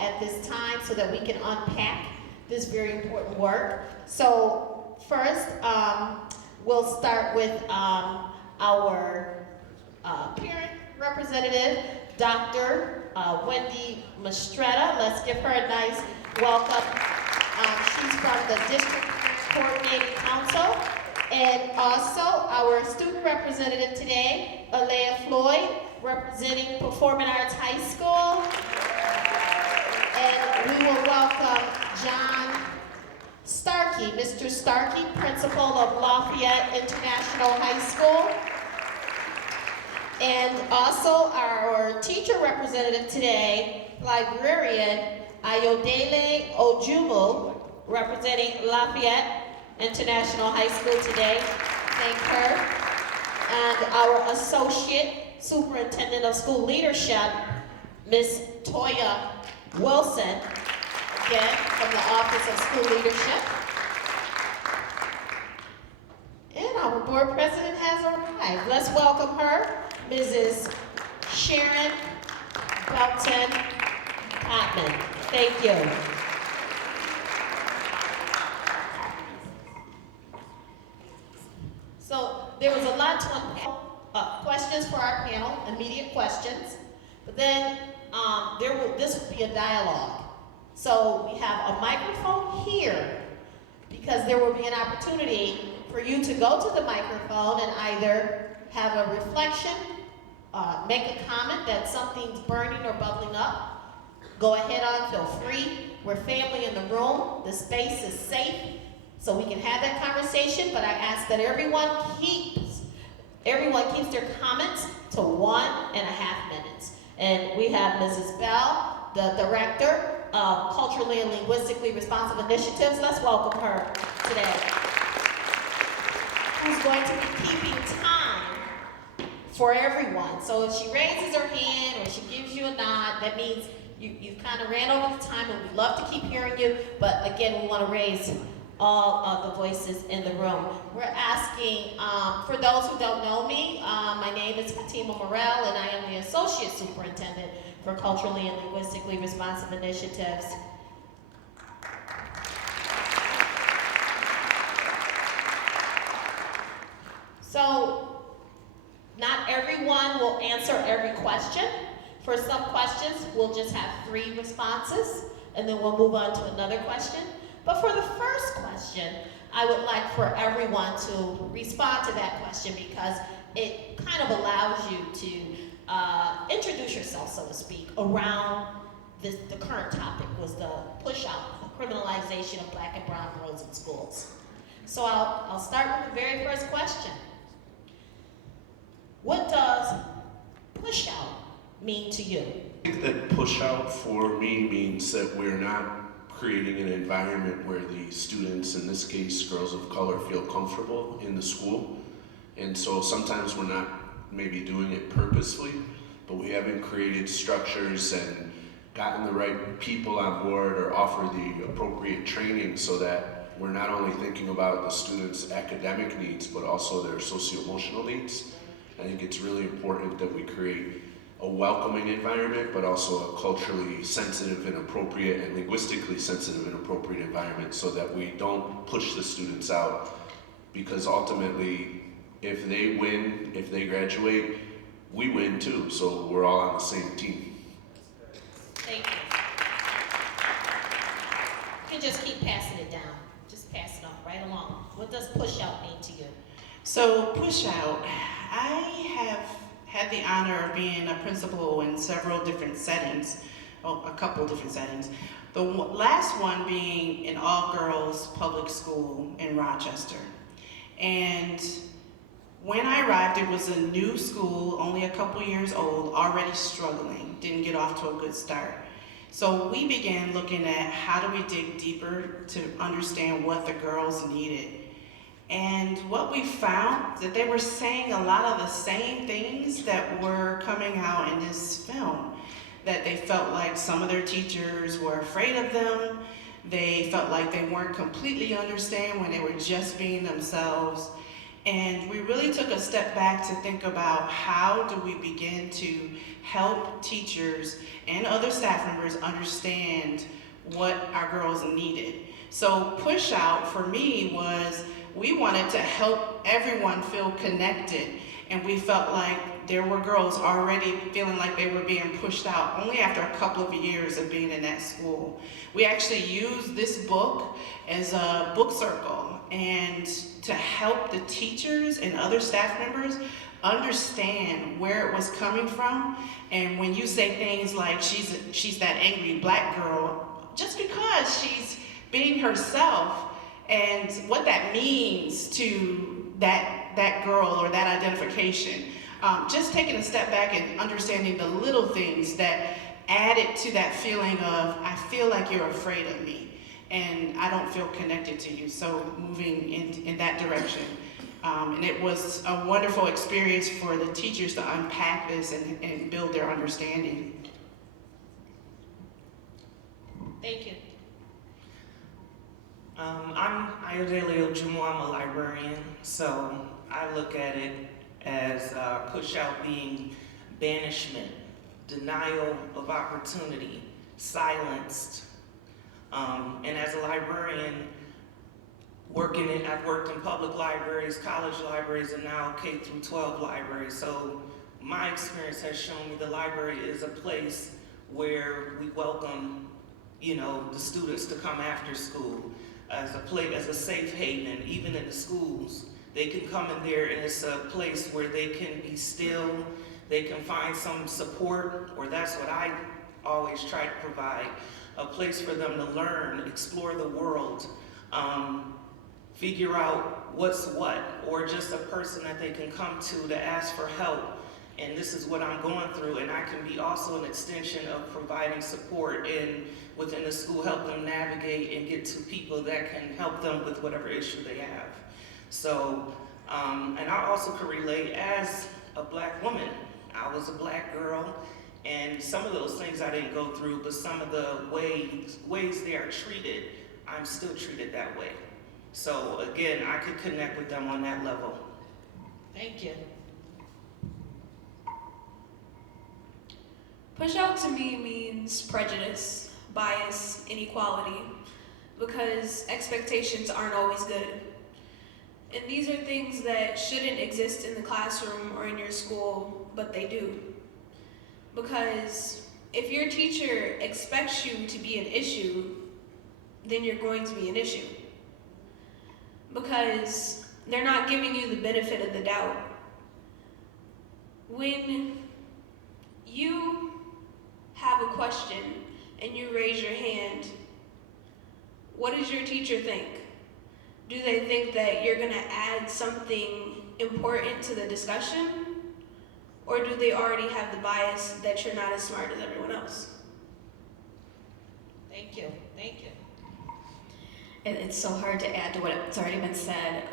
at this time so that we can unpack this very important work. So first, we'll start with our parent representative, Dr. Wendy Mastretta. Let's give her a nice welcome. She's from the District Coordinating Council. And also our student representative today, Alea Floyd, representing Performing Arts High School. And we will welcome John Starkey, Mr. Starkey, principal of Lafayette International High School. And also our teacher representative today, librarian Ayodele Ojumu, representing Lafayette International High School today. Thank her. And our associate superintendent of school leadership, Ms. Toya Wilson, again, from the Office of School Leadership. And our board president has arrived. Let's welcome her, Mrs. Sharon Belton Patman. Thank you. So there was a lot to questions for our panel, immediate questions, but then this would be a dialogue. So we have a microphone here because there will be an opportunity for you to go to the microphone and either have a reflection, make a comment that something's burning or bubbling up. Go ahead on, feel free. We're family in the room. The space is safe, so we can have that conversation, but I ask that everyone keeps their comments to 1.5 minutes. And we have Mrs. Bell, the Director of Culturally and Linguistically Responsive Initiatives. Let's welcome her today. Who's going to be keeping time for everyone. So if she raises her hand or she gives you a nod, that means you've kind of ran over the time, and we'd love to keep hearing you, but again, we want to raise all of the voices in the room. We're asking, for those who don't know me, my name is Fatima Morel, and I am the Associate Superintendent for Culturally and Linguistically Responsive Initiatives. So, not everyone will answer every question. For some questions, we'll just have 3 responses, and then we'll move on to another question. But for the first question, I would like for everyone to respond to that question because it kind of allows you to introduce yourself, so to speak, around the current topic was the push-out, the criminalization of Black and brown girls in schools. So I'll start with the very first question. What does push-out mean to you? I think that push-out for me means that we're not creating an environment where the students, in this case girls of color, feel comfortable in the school. And so sometimes we're not maybe doing it purposefully, but we haven't created structures and gotten the right people on board or offered the appropriate training so that we're not only thinking about the students' academic needs, but also their socio-emotional needs. I think it's really important that we create a welcoming environment, but also a culturally sensitive and appropriate and linguistically sensitive and appropriate environment so that we don't push the students out, because ultimately, if they win, if they graduate, we win too, so we're all on the same team. Thank you. You can just keep passing it down. Just pass it on right along. What does push out mean to you? So push out, I have had the honor of being a principal in several different settings, a couple different settings. The last one being an all-girls public school in Rochester. And when I arrived, it was a new school, only a couple years old, already struggling, didn't get off to a good start. So we began looking at how do we dig deeper to understand what the girls needed. And what we found, that they were saying a lot of the same things that were coming out in this film. That they felt like some of their teachers were afraid of them. They felt like they weren't completely understanding when they were just being themselves. And we really took a step back to think about how do we begin to help teachers and other staff members understand what our girls needed. So Pushout for me was, we wanted to help everyone feel connected, and we felt like there were girls already feeling like they were being pushed out only after a couple of years of being in that school. We actually used this book as a book circle and to help the teachers and other staff members understand where it was coming from. And when you say things like she's that angry black girl, just because she's being herself, and what that means to that girl or that identification. Just taking a step back and understanding the little things that added to that feeling of, I feel like you're afraid of me and I don't feel connected to you. So moving in that direction. And it was a wonderful experience for the teachers to unpack this and build their understanding. Thank you. I'm Ayodele Ojumo. I'm a librarian, so I look at it as Pushout being banishment, denial of opportunity, silenced. And as a librarian, I've worked in public libraries, college libraries, and now K through 12 libraries. So my experience has shown me the library is a place where we welcome, the students to come after school, as a safe haven. Even in the schools, they can come in there and it's a place where they can be still, they can find some support, or that's what I always try to provide, a place for them to learn, explore the world, figure out what's what, or just a person that they can come to ask for help. And this is what I'm going through, and I can be also an extension of providing support within the school, help them navigate and get to people that can help them with whatever issue they have. So, and I also can relate as a black woman. I was a black girl, and some of those things I didn't go through, but some of the ways they are treated, I'm still treated that way. So again, I could connect with them on that level. Thank you. Pushout to me means prejudice, bias, inequality, because expectations aren't always good. And these are things that shouldn't exist in the classroom or in your school, but they do. Because if your teacher expects you to be an issue, then you're going to be an issue. Because they're not giving you the benefit of the doubt. When you have a question and you raise your hand, what does your teacher think? Do they think that you're going to add something important to the discussion? Or do they already have the bias that you're not as smart as everyone else? Thank you. Thank you. It's so hard to add to what's already been said.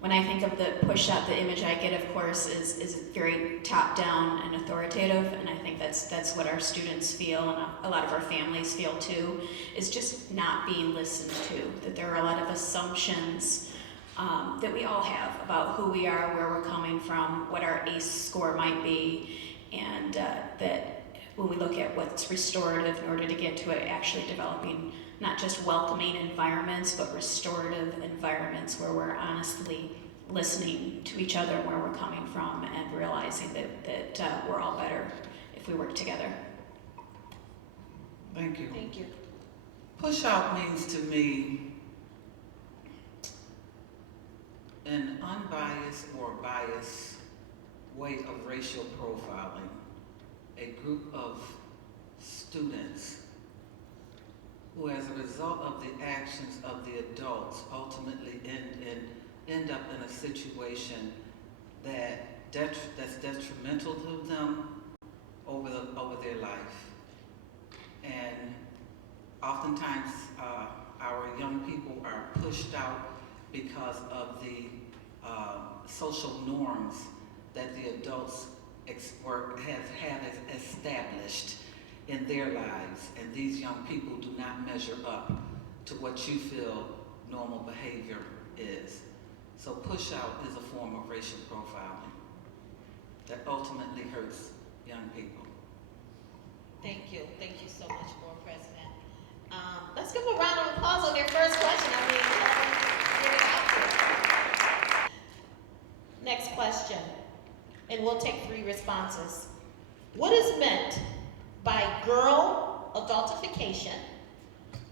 When I think of the Pushout, the image I get, of course, is very top-down and authoritative, and I think that's what our students feel, and a lot of our families feel too, is just not being listened to, that there are a lot of assumptions that we all have about who we are, where we're coming from, what our ACE score might be, and that when we look at what's restorative in order to get to it, actually developing not just welcoming environments, but restorative environments where we're honestly listening to each other and where we're coming from, and realizing that we're all better if we work together. Thank you. Thank you. Pushout means to me an unbiased or biased way of racial profiling. A group of students who, as a result of the actions of the adults, ultimately end up in a situation that's detrimental to them over their life. And oftentimes our young people are pushed out because of the social norms that the adults have established in their lives, and these young people do not measure up to what you feel normal behavior is. So push-out is a form of racial profiling that ultimately hurts young people. Thank you. Thank you so much, Board President. Let's give a round of applause on their first question. I mean, get it out there. Next question, and we'll take 3 responses. What is meant by girl adultification,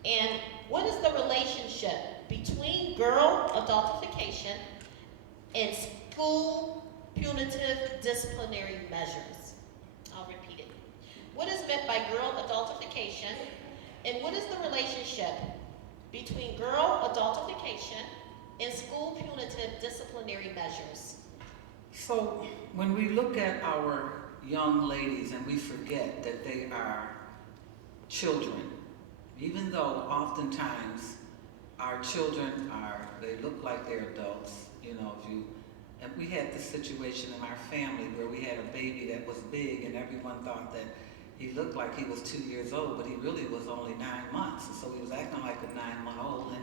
and what is the relationship between girl adultification and school punitive disciplinary measures? I'll repeat it. What is meant by girl adultification, and what is the relationship between girl adultification and school punitive disciplinary measures? So when we look at our young ladies and we forget that they are children, even though oftentimes our children they look like they're adults, and we had this situation in our family where we had a baby that was big and everyone thought that he looked like he was 2 years old, but he really was only 9 months. So he was acting like a 9-month-old,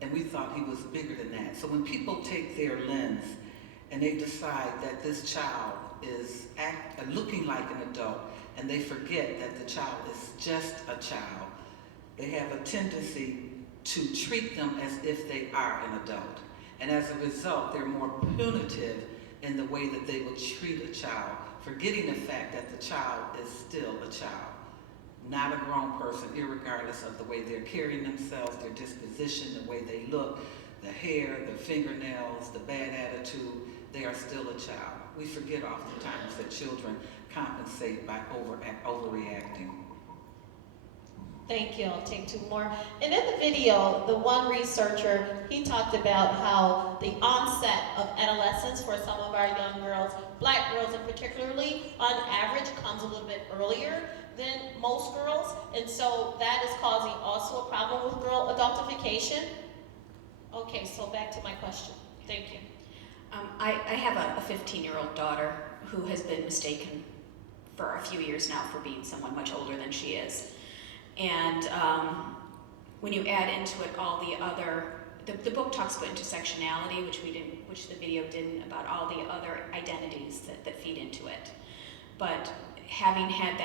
and we thought he was bigger than that. So when people take their lens and they decide that this child is looking like an adult, and they forget that the child is just a child, they have a tendency to treat them as if they are an adult. And as a result, they're more punitive in the way that they will treat a child, forgetting the fact that the child is still a child, not a grown person, irregardless of the way they're carrying themselves, their disposition, the way they look, the hair, the fingernails, the bad attitude. They are still a child. We forget oftentimes that children compensate by overreacting. Thank you. I'll take 2 more. And in the video, the one researcher, he talked about how the onset of adolescence for some of our young girls, black girls in particularly, on average comes a little bit earlier than most girls. And so that is causing also a problem with girl adultification. Okay, so back to my question. Thank you. I have a 15-year-old daughter who has been mistaken for a few years now for being someone much older than she is. And when you add into it all the other, the book talks about intersectionality, which the video didn't, about all the other identities that feed into it. But having had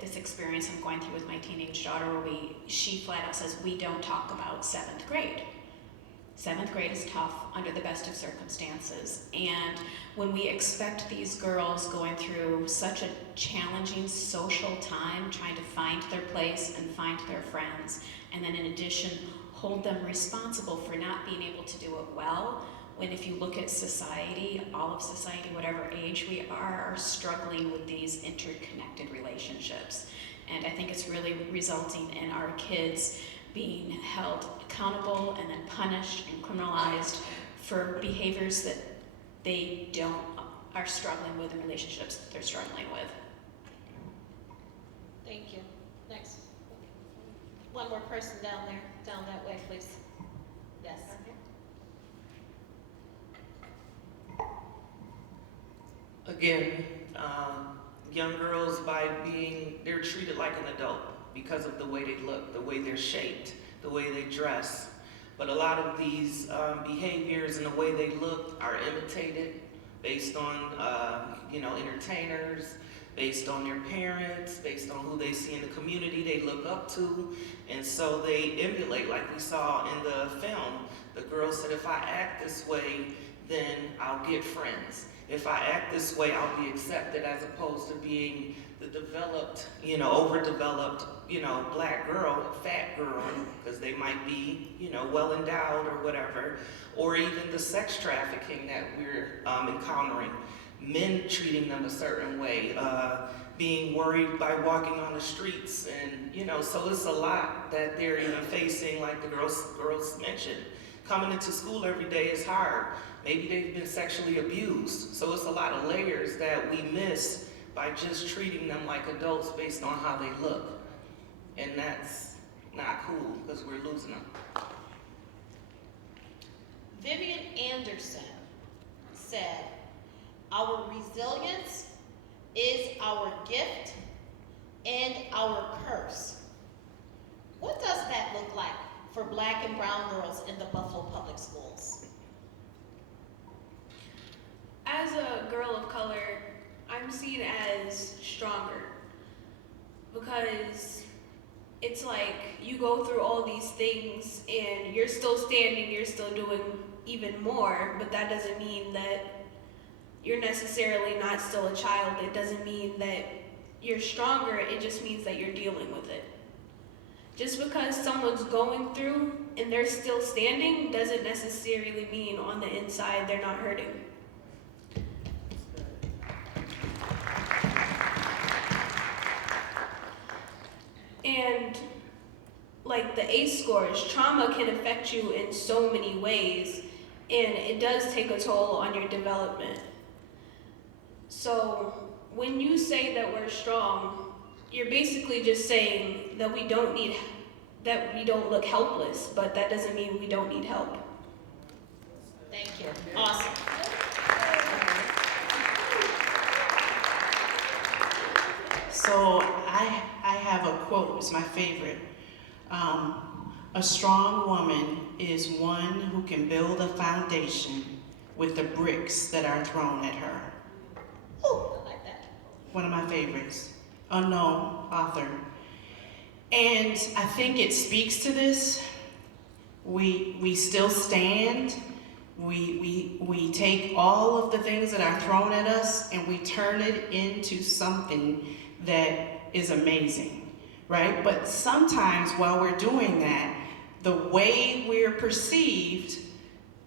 this experience I'm going through with my teenage daughter, where she flat out says, we don't talk about 7th grade. 7th grade is tough under the best of circumstances, and when we expect these girls going through such a challenging social time, trying to find their place and find their friends, and then in addition hold them responsible for not being able to do it well, when if you look at society, all of society, whatever age we are struggling with these interconnected relationships. And I think it's really resulting in our kids being held accountable and then punished and criminalized for behaviors that they are struggling with in relationships that they're struggling with. Thank you. Next. One more person down there, down that way, please. Yes. Again, young girls, they're treated like an adult because of the way they look, the way they're shaped, the way they dress. But a lot of these behaviors and the way they look are imitated based on, entertainers, based on their parents, based on who they see in the community they look up to. And so they emulate, like we saw in the film. The girl said, if I act this way, then I'll get friends. If I act this way, I'll be accepted, as opposed to being the developed, overdeveloped, black girl, fat girl, because they might be, well endowed or whatever, or even the sex trafficking that we're encountering. Men treating them a certain way, being worried by walking on the streets, and, so it's a lot that they're even facing, like the girls mentioned. Coming into school every day is hard. Maybe they've been sexually abused. So it's a lot of layers that we miss by just treating them like adults based on how they look. And that's not cool, because we're losing them. Vivian Anderson said, our resilience is our gift and our curse. What does that look like for black and brown girls in the Buffalo Public Schools? I'm seen as stronger because it's like you go through all these things and you're still standing, you're still doing even more, but that doesn't mean that you're necessarily not still a child. It doesn't mean that you're stronger, it just means that you're dealing with it. Just because someone's going through and they're still standing doesn't necessarily mean on the inside they're not hurting. And like the ACE scores, trauma can affect you in so many ways, and it does take a toll on your development. So when you say that we're strong, you're basically just saying that we don't look helpless, but that doesn't mean we don't need help. Thank you. Awesome. So I have a quote, it's my favorite. A strong woman is one who can build a foundation with the bricks that are thrown at her. Oh, I like that. One of my favorites, unknown author. And I think it speaks to this. We still stand. We take all of the things that are thrown at us and we turn it into something that is amazing, right? But sometimes while we're doing that, the way we're perceived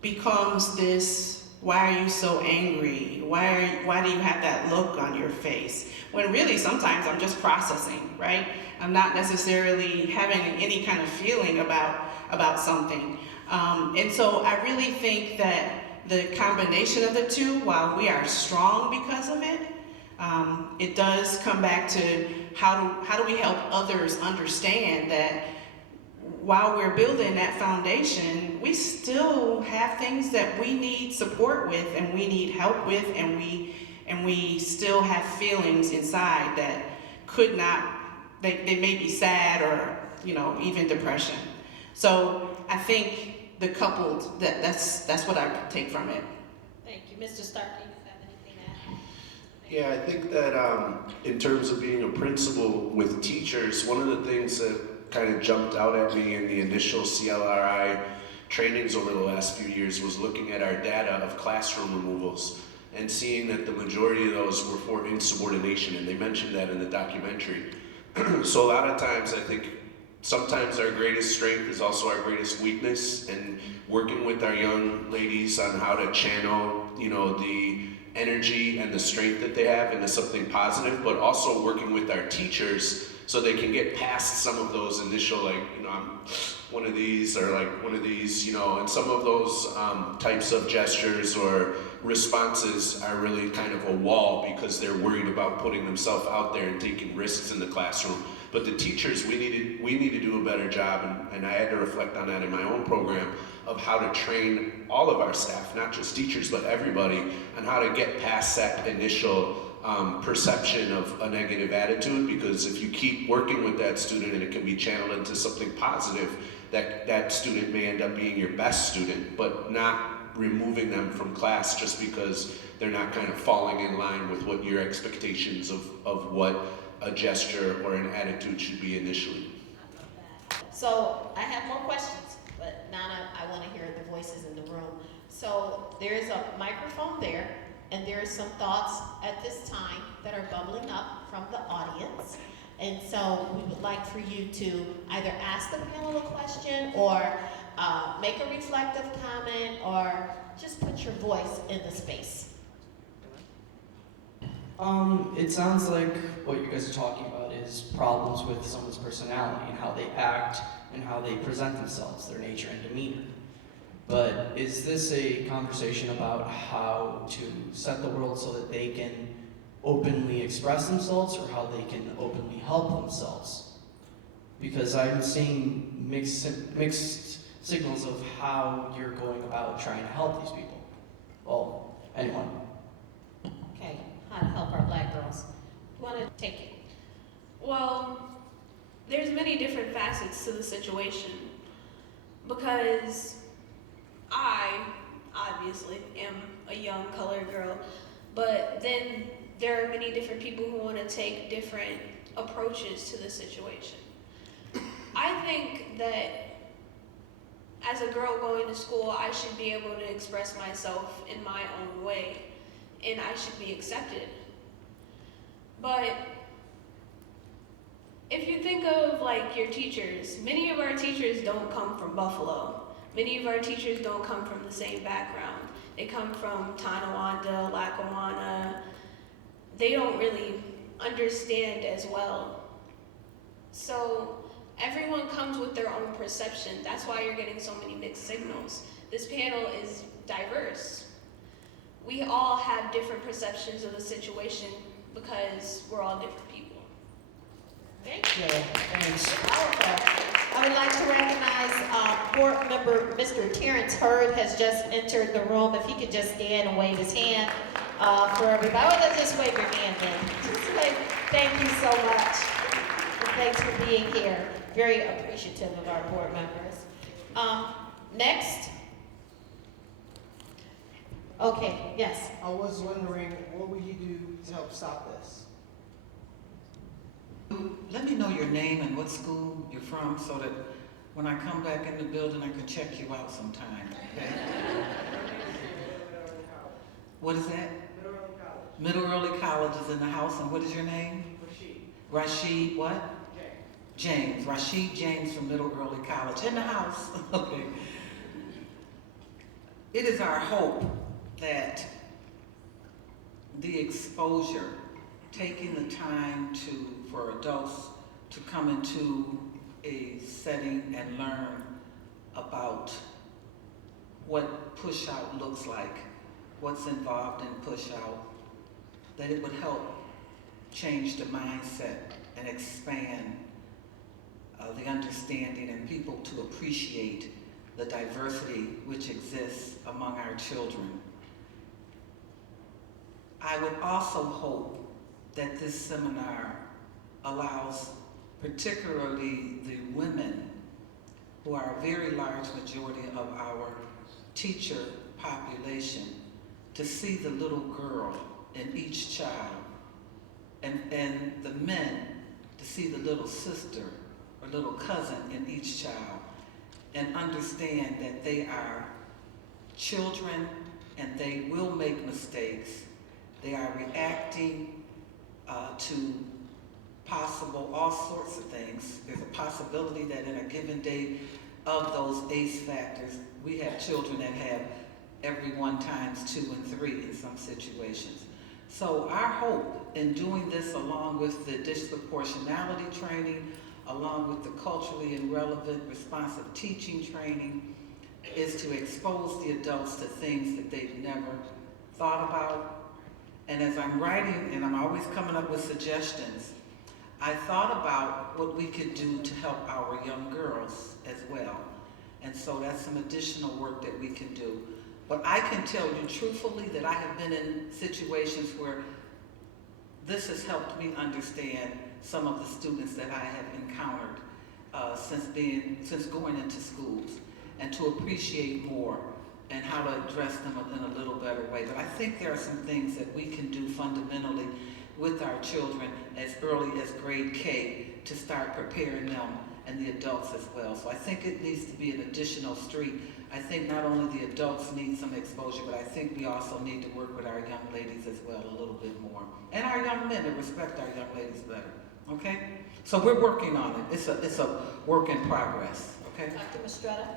becomes this, why are you so angry? Why do you have that look on your face? When really sometimes I'm just processing, right? I'm not necessarily having any kind of feeling about something. And so I really think that the combination of the two, while we are strong because of it, it does come back to how do we help others understand that while we're building that foundation, we still have things that we need support with and we need help with, and we still have feelings inside that could not, they may be sad or, even depression. So I think the coupled, that's what I take from it. Thank you. Mr. Stark, do you have anything to add? Yeah, I think that in terms of being a principal with teachers, one of the things that kind of jumped out at me in the initial CLRI trainings over the last few years was looking at our data of classroom removals and seeing that the majority of those were for insubordination, and they mentioned that in the documentary. So a lot of times I think sometimes our greatest strength is also our greatest weakness, and working with our young ladies on how to channel, the energy and the strength that they have into something positive, but also working with our teachers so they can get past some of those initial, I'm one of these, or one of these, and some of those types of gestures or responses are really kind of a wall because they're worried about putting themselves out there and taking risks in the classroom. But the teachers, we need to do a better job, and I had to reflect on that in my own program of how to train all of our staff, not just teachers, but everybody, on how to get past that initial perception of a negative attitude, because if you keep working with that student and it can be channeled into something positive, that student may end up being your best student, but not removing them from class just because they're not kind of falling in line with what your expectations of what a gesture or an attitude should be initially. So I have more questions, but now I want to hear the voices in the room. So there's a microphone there, and there are some thoughts at this time that are bubbling up from the audience. And so we would like for you to either ask the panel a question or make a reflective comment or just put your voice in the space. It sounds like what you guys are talking about is problems with someone's personality and how they act and how they present themselves, their nature and demeanor. But is this a conversation about how to set the world so that they can openly express themselves, or how they can openly help themselves? Because I'm seeing mixed signals of how you're going about trying to help these people. Well, anyone. Okay, how to help our black girls. You want to take it? Well, there's many different facets to the situation, because I obviously am a young colored girl, but then there are many different people who want to take different approaches to the situation. I think that as a girl going to school, I should be able to express myself in my own way, and I should be accepted. But if you think of like your teachers, many of our teachers don't come from Buffalo. Many of our teachers don't come from the same background. They come from Tonawanda, Lackawanna. They don't really understand as well. So everyone comes with their own perception. That's why you're getting so many mixed signals. This panel is diverse. We all have different perceptions of the situation because we're all different people. Thank you. Thanks. Powerful. I would like to recognize board member Mr. Terrence Hurd has just entered the room. If he could just stand and wave his hand for everybody. Oh, let's just wave your hand then. Just wave. Thank you so much. And thanks for being here. Very appreciative of our board members. Next. Okay, yes. I was wondering, what would you do to help stop this? Let me know your name and what school you're from so that when I come back in the building, I can check you out sometime. Okay? What is that? Middle Early College is in the house, and what is your name? Rashid what? James. Rashid James from Middle Early College in the house. Okay. It is our hope that the exposure, taking the time for adults to come into a setting and learn about what Pushout looks like, what's involved in Pushout, that it would help change the mindset and expand the understanding and people to appreciate the diversity which exists among our children. I would also hope that this seminar allows particularly the women, who are a very large majority of our teacher population, to see the little girl in each child, and the men to see the little sister or little cousin in each child, and understand that they are children and they will make mistakes. They are reacting to possible all sorts of things. There's a possibility that in a given day of those ACE factors, we have children that have every 1 times 2 and 3 in some situations. So our hope in doing this, along with the disproportionality training, along with the culturally and relevant responsive teaching training, is to expose the adults to things that they've never thought about. And as I'm writing, and I'm always coming up with suggestions, I thought about what we could do to help our young girls as well. And so that's some additional work that we can do. But I can tell you truthfully that I have been in situations where this has helped me understand some of the students that I have encountered since going into schools, and to appreciate more and how to address them in a little better way. But I think there are some things that we can do fundamentally with our children as early as grade K to start preparing them and the adults as well. So I think it needs to be an additional street. I think not only the adults need some exposure, but I think we also need to work with our young ladies as well a little bit more. And our young men, to respect our young ladies better, okay? So we're working on it. It's a work in progress, okay? Dr. Mastretta.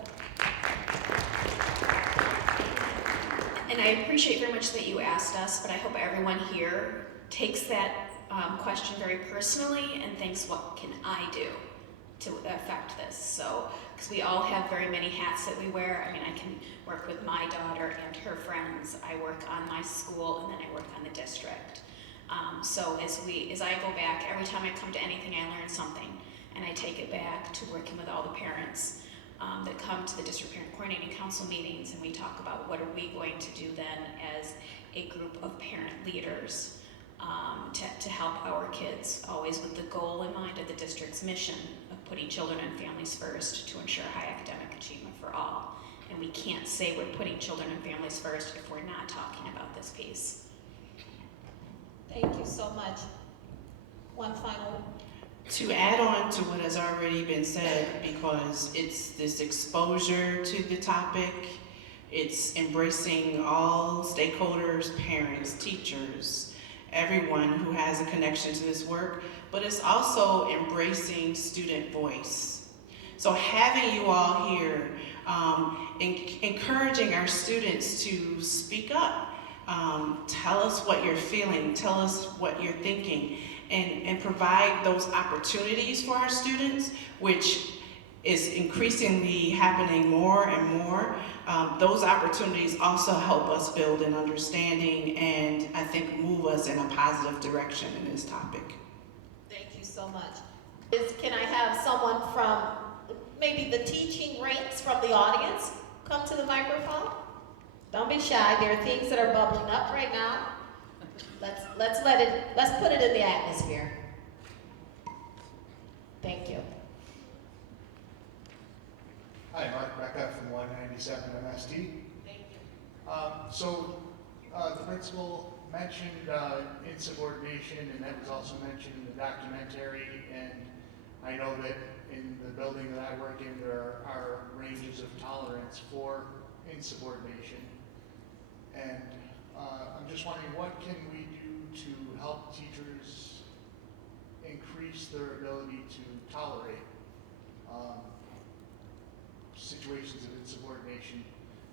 And I appreciate very much that you asked us, but I hope everyone here takes that question very personally and thinks, what can I do to affect this? So, because we all have very many hats that we wear. I mean, I can work with my daughter and her friends. I work on my school, and then I work on the district. So as I go back, every time I come to anything, I learn something, and I take it back to working with all the parents that come to the District Parent Coordinating Council meetings, and we talk about what are we going to do then as a group of parent leaders to help our kids, always with the goal in mind of the district's mission of putting children and families first to ensure high academic achievement for all. And we can't say we're putting children and families first if we're not talking about this piece. Thank you so much. One final. To add on to what has already been said, because it's this exposure to the topic, it's embracing all stakeholders, parents, teachers, everyone who has a connection to this work, but it's also embracing student voice. So having you all here, encouraging our students to speak up, tell us what you're feeling, tell us what you're thinking, and provide those opportunities for our students, which is increasingly happening more and more. Those opportunities also help us build an understanding and I think move us in a positive direction in this topic. Thank you so much. Can I have someone from maybe the teaching ranks from the audience come to the microphone? Don't be shy. There are things that are bubbling up right now. Let's put it in the atmosphere. Thank you. Hi, Mark Recca from 197 MST. Thank you. The principal mentioned insubordination, and that was also mentioned in the documentary. And I know that in the building that I work in, there are ranges of tolerance for insubordination. And I'm just wondering, what can we do to help teachers increase their ability to tolerate situations of insubordination,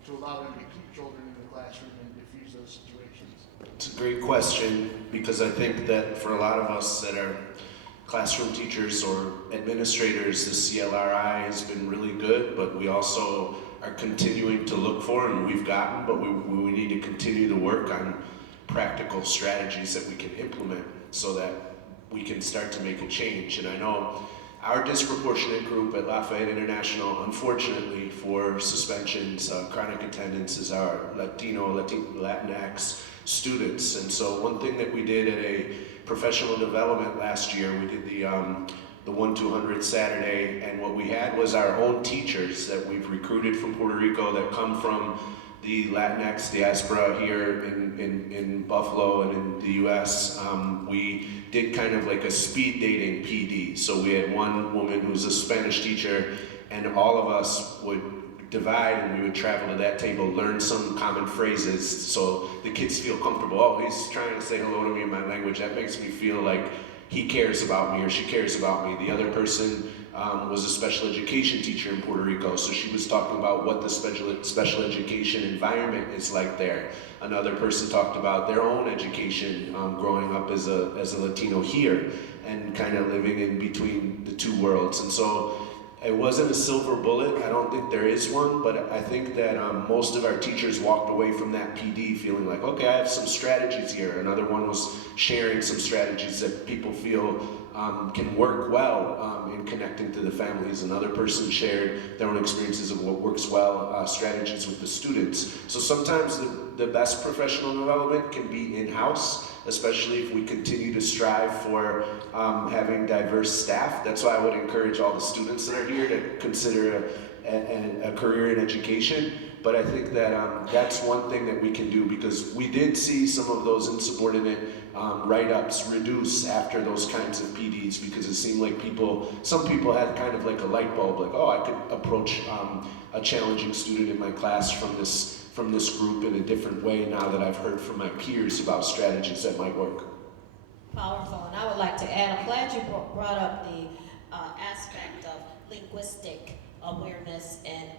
to allow them to keep children in the classroom and diffuse those situations? It's a great question, because I think that for a lot of us that are classroom teachers or administrators, the CLRI has been really good, but we also are continuing to look for, and we've gotten, but we need to continue to work on practical strategies that we can implement so that we can start to make a change. And I know our disproportionate group at Lafayette International, unfortunately for suspensions, chronic attendance, is our Latinx students. And so one thing that we did at a professional development last year, we did the 1-200 Saturday, and what we had was our own teachers that we've recruited from Puerto Rico that come from the Latinx diaspora here in Buffalo and in the US. We did kind of like a speed dating PD. So we had one woman who's a Spanish teacher, and all of us would divide and we would travel to that table, learn some common phrases so the kids feel comfortable. Oh, he's trying to say hello to me in my language. That makes me feel like he cares about me or she cares about me. The other person was a special education teacher in Puerto Rico, so she was talking about what the special education environment is like there. Another person talked about their own education growing up as a Latino here and kind of living in between the two worlds. And so it wasn't a silver bullet. I don't think there is one, but I think that most of our teachers walked away from that PD feeling like, okay, I have some strategies here. Another one was sharing some strategies that people feel can work well in connecting to the families. Another person shared their own experiences of what works well, strategies with the students. So sometimes the best professional development can be in-house, especially if we continue to strive for having diverse staff. That's why I would encourage all the students that are here to consider a career in education. But I think that that's one thing that we can do, because we did see some of those insubordinate write-ups reduce after those kinds of PDs, because it seemed like some people had kind of like a light bulb, like, oh, I could approach a challenging student in my class from this group in a different way now that I've heard from my peers about strategies that might work. Powerful. And I would like to add, I'm glad you brought up the aspect of linguistic awareness and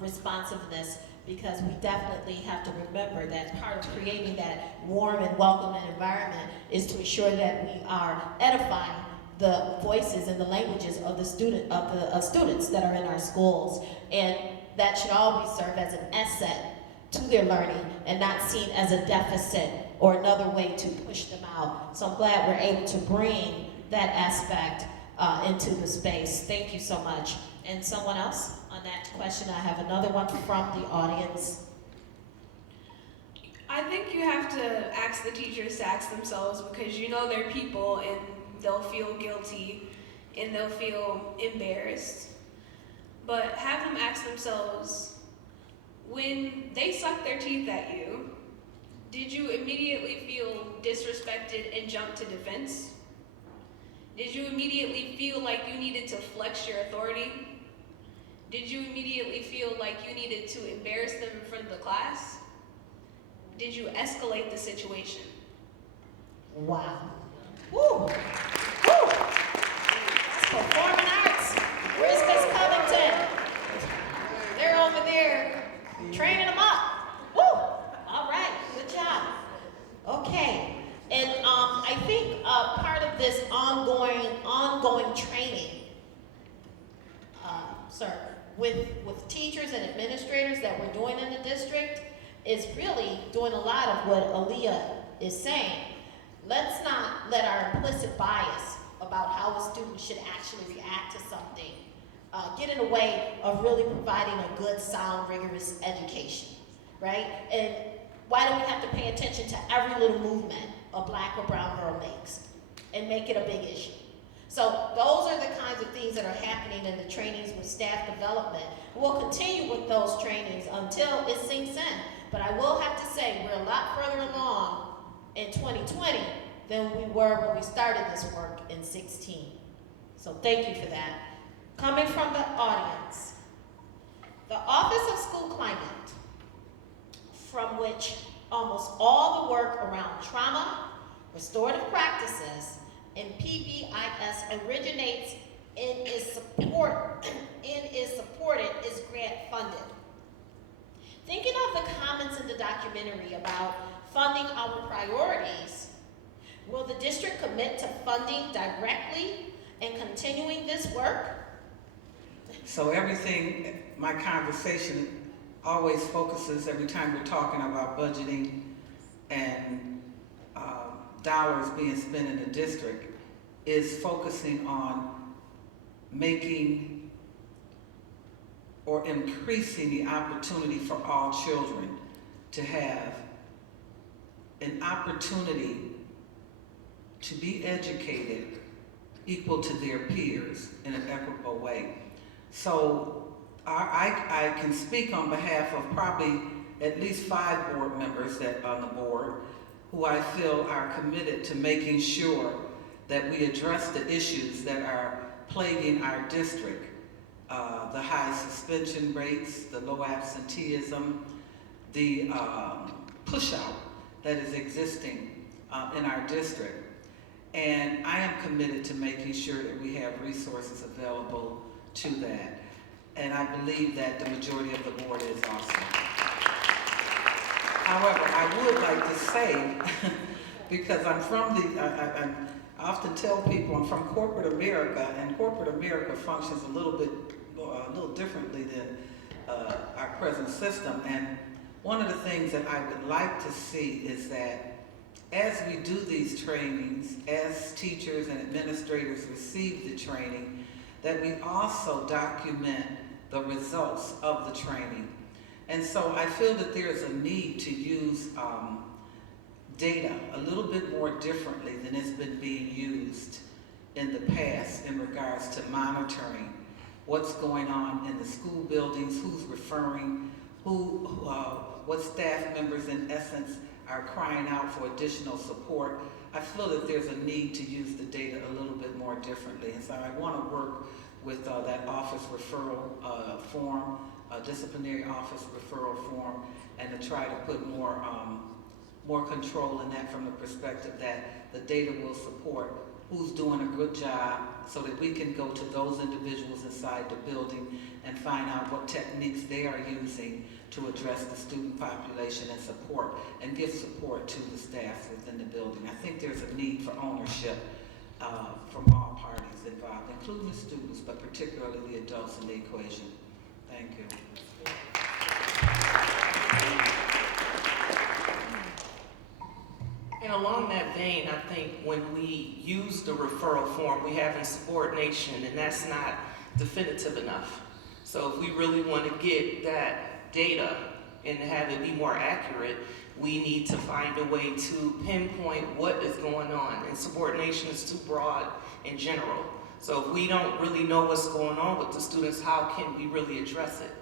responsiveness, because we definitely have to remember that part of creating that warm and welcoming environment is to ensure that we are edifying the voices and the languages of the students that are in our schools. And that should always serve as an asset to their learning and not seen as a deficit or another way to push them out. So I'm glad we're able to bring that aspect into the space. Thank you so much. And someone else on that question? I have another one from the audience. I think you have to ask the teachers to ask themselves, because you know they're people and they'll feel guilty and they'll feel embarrassed. But have them ask themselves, when they suck their teeth at you, Did you immediately feel disrespected and jump to defense? Did you immediately feel like you needed to flex your authority? Did you immediately feel like you needed to embarrass them in front of the class? Did you escalate the situation? Wow. Woo! Woo! That's performing arts. Where's Miss Covington? They're over there training them up. Woo! All right, good job. Okay, and I think part of this ongoing training, with teachers and administrators that we're doing in the district is really doing a lot of what Aaliyah is saying. Let's not let our implicit bias about how a student should actually react to something get in the way of really providing a good, sound, rigorous education, right? And why do we have to pay attention to every little movement a black or brown girl makes and make it a big issue? So those are the kinds of things that are happening in the trainings with staff development. We'll continue with those trainings until it sinks in. But I will have to say we're a lot further along in 2020 than we were when we started this work in 16. So thank you for that. Coming from the audience, the Office of School Climate, from which almost all the work around trauma, restorative practices, and PBIS originates and is supported is grant funded. Thinking of the comments in the documentary about funding our priorities, will the district commit to funding directly and continuing this work? So everything, my conversation always focuses every time we're talking about budgeting and dollars being spent in the district is focusing on making or increasing the opportunity for all children to have an opportunity to be educated equal to their peers in an equitable way. So I can speak on behalf of probably at least 5 board members that on the board who I feel are committed to making sure that we address the issues that are plaguing our district. The high suspension rates, the low absenteeism, the pushout that is existing in our district. And I am committed to making sure that we have resources available to that. And I believe that the majority of the board is also. However, I would like to say, because I'm from I often tell people I'm from corporate America, and corporate America functions a little differently than our present system. And one of the things that I would like to see is that as we do these trainings, as teachers and administrators receive the training, that we also document the results of the training. And so I feel that there is a need to use data a little bit more differently than it's been being used in the past in regards to monitoring what's going on in the school buildings, who's referring, what staff members in essence are crying out for additional support. I feel that there's a need to use the data a little bit more differently. And so I want to work with that office referral form, disciplinary office referral form, and to try to put more control in that from the perspective that the data will support who's doing a good job so that we can go to those individuals inside the building and find out what techniques they are using to address the student population and support and give support to the staff within the building. I think there's a need for ownership from all parties involved, including the students, but particularly the adults in the equation. Thank you. And along that vein, I think when we use the referral form, we have insubordination, and that's not definitive enough. So if we really want to get that data and have it be more accurate, we need to find a way to pinpoint what is going on. Insubordination is too broad in general. So if we don't really know what's going on with the students, how can we really address it?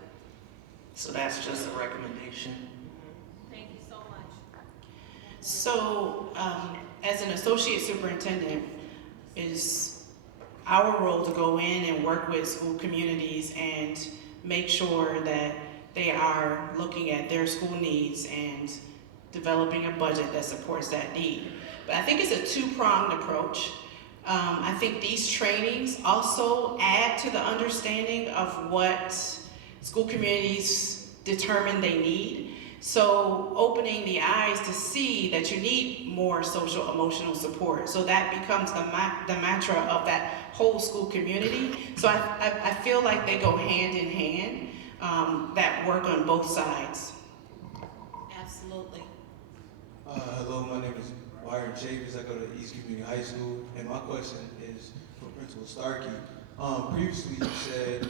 So that's just a recommendation. Thank you so much. So, as an associate superintendent, is our role to go in and work with school communities and make sure that they are looking at their school needs and developing a budget that supports that need. But I think it's a two-pronged approach. I think these trainings also add to the understanding of what school communities determine they need. So opening the eyes to see that you need more social emotional support. So that becomes the mantra of that whole school community. So I feel like they go hand in hand, that work on both sides. Absolutely. Hello, my name is Byron Chambers. I go to East Community High School, and my question is for Principal Starkey. Previously, you said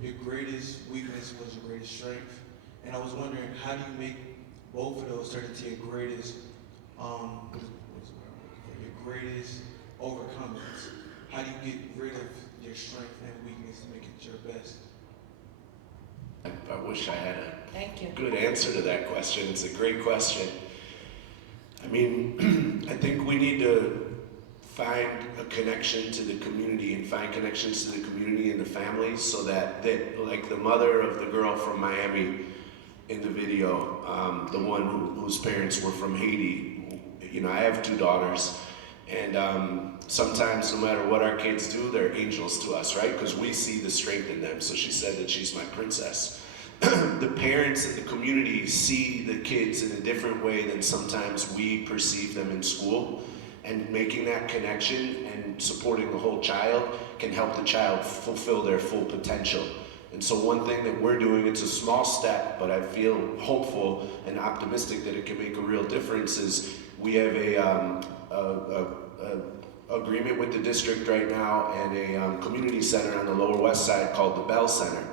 your greatest weakness was your greatest strength, and I was wondering, how do you make both of those turn into your greatest, your greatest overcomings? How do you get rid of your strength and weakness to make it your best? I wish I had Thank you. a good answer to that question. It's a great question. I mean, I think we need to find a connection to the community and find connections to the community and the families so that like the mother of the girl from Miami in the video, the one whose parents were from Haiti, you know, I have 2 daughters, and sometimes no matter what our kids do, they're angels to us, right? Because we see the strength in them. So she said that she's my princess. The parents and the community see the kids in a different way than sometimes we perceive them in school, and making that connection and supporting the whole child can help the child fulfill their full potential. And so one thing that we're doing, it's a small step, but I feel hopeful and optimistic that it can make a real difference, is we have a agreement with the district right now and a community center on the Lower West Side called the Bell Center.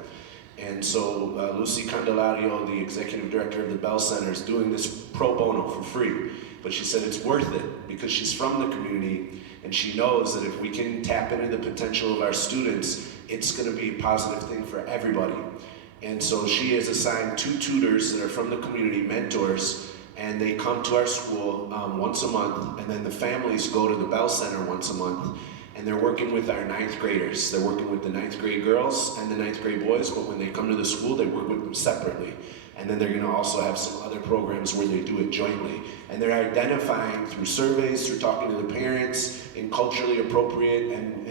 And so Lucy Candelario, the executive director of the Bell Center, is doing this pro bono for free. But she said it's worth it because she's from the community and she knows that if we can tap into the potential of our students, it's going to be a positive thing for everybody. And so she has assigned 2 tutors that are from the community, mentors, and they come to our school once a month, and then the families go to the Bell Center once a month. And they're working with our 9th graders. They're working with the 9th grade girls and the 9th grade boys, but when they come to the school, they work with them separately. And then they're gonna also have some other programs where they do it jointly. And they're identifying through surveys, through talking to the parents in culturally appropriate and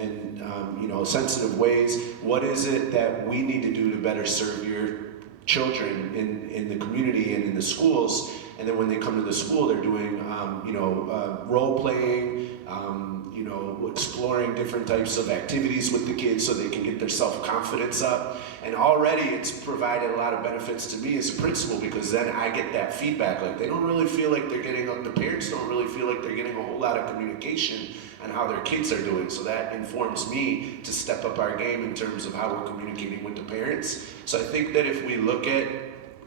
sensitive ways, what is it that we need to do to better serve your children in the community and in the schools. And then when they come to the school, they're doing role playing, exploring different types of activities with the kids so they can get their self-confidence up. And already it's provided a lot of benefits to me as a principal, because then I get that feedback. Like, they don't really feel like they're getting, the parents don't really feel like they're getting a whole lot of communication on how their kids are doing. So that informs me to step up our game in terms of how we're communicating with the parents. So I think that if we look at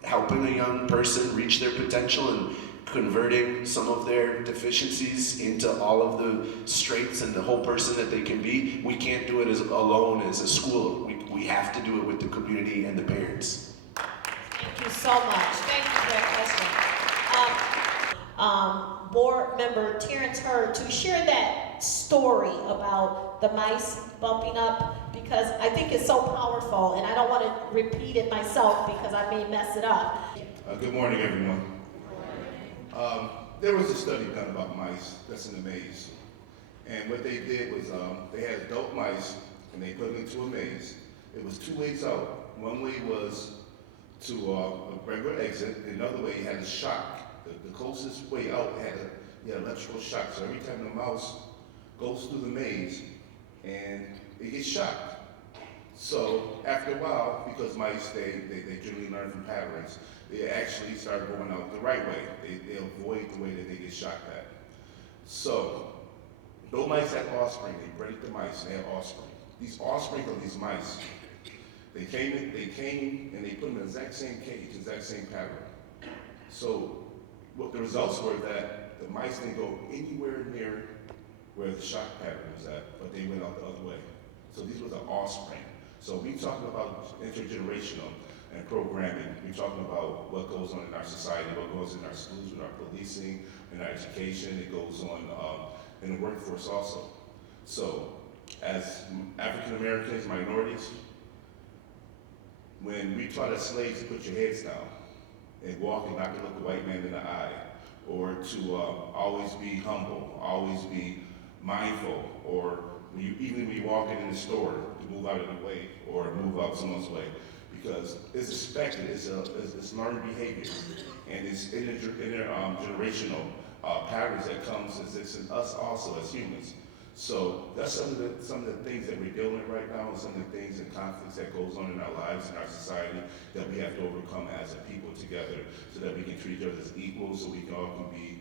helping a young person reach their potential and converting some of their deficiencies into all of the strengths and the whole person that they can be, we can't do it alone as a school. We have to do it with the community and the parents. Thank you so much. Thank you for that question. Board member Terrence Hurd, to share that story about the mice bumping up, because I think it's so powerful, and I don't want to repeat it myself because I may mess it up. Good morning, everyone. There was a study done about mice that's in a maze. And what they did was they had adult mice and they put them into a maze. It was 2 ways out. One way was to a regular exit, and another way you had a shock. The closest way out had an electrical shock. So every time the mouse goes through the maze and it gets shocked. So after a while, because mice, they generally learn from patterns, they actually start going out the right way. They avoid the way that they get shocked at. So, those mice have offspring. They breed the mice, they have offspring. These offspring of these mice, they came and they put them in the exact same cage, exact same pattern. So, what the results were that the mice didn't go anywhere near where the shock pattern was at, but they went out the other way. So these were the offspring. So we talking about intergenerational. and programming. We're talking about what goes on in our society, what goes in our schools, with our policing, in our education. It goes on in the workforce also. So, as African Americans, minorities, when we taught as slaves to put your heads down and walk and not to look the white man in the eye, or to always be humble, always be mindful, or even when you're walking in the store, to move out of the way or move out someone's way, because it's expected, it's learned behavior, and it's intergenerational patterns that comes as it's in us also as humans. So that's some of the things that we're dealing with right now, and some of the things and conflicts that goes on in our lives and our society that we have to overcome as a people together, so that we can treat each other as equals, so we all can be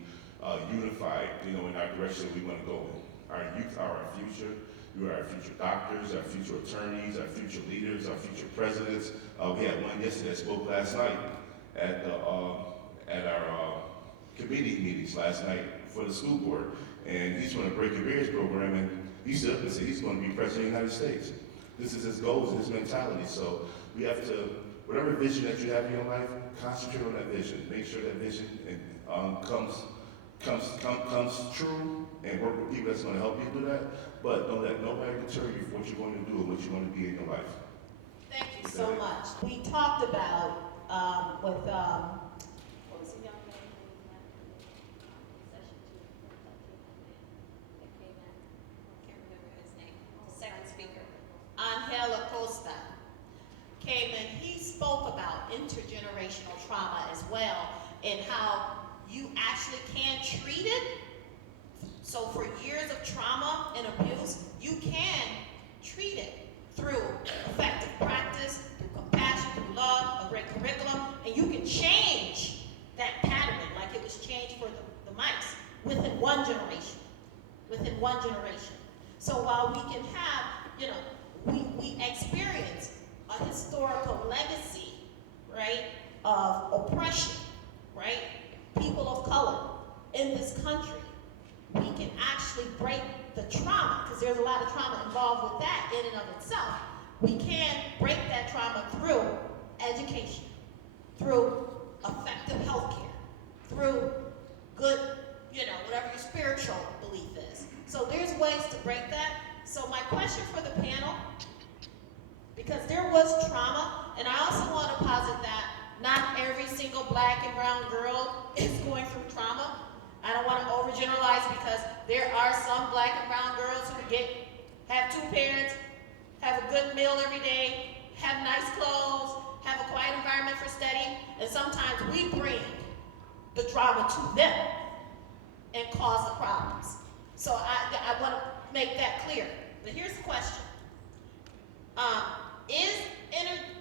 unified, in our direction that we want to go in. Our youth are our future. You are our future doctors, our future attorneys, our future leaders, our future presidents. We had one yesterday that spoke last night at our committee meetings last night for the school board. And he's from the Breaking Barriers program, and he stood up and said he's going to be president of the United States. This is his goals and his mentality. So we have to, whatever vision that you have in your life, concentrate on that vision. Make sure that vision comes true, and work with people that's going to help you do that. But don't let nobody deter you from what you're going to do and what you're going to be in your life. Thank you so much. We talked about with what was the young man who met session 2 that came in? I can't remember his name. The second speaker, Angela Costa, came in. He spoke about intergenerational trauma as well, and how you actually can treat it. So for years of trauma and abuse, you can treat it through effective practice, through compassion, through love, a great curriculum, and you can change that pattern like it was changed for the mice within one generation. Within one generation. So while we can have, we experience a historical legacy, right, of oppression, right? People of color in this country, we can actually break the trauma, because there's a lot of trauma involved with that in and of itself. We can break that trauma through education, through effective health care, through good, whatever your spiritual belief is. So there's ways to break that. So my question for the panel, because there was trauma, and I also want to posit that not every single black and brown girl is going through trauma. I don't want to overgeneralize, because there are some black and brown girls who have 2 parents, have a good meal every day, have nice clothes, have a quiet environment for studying, and sometimes we bring the drama to them and cause the problems. So I want to make that clear. But here's the question. Is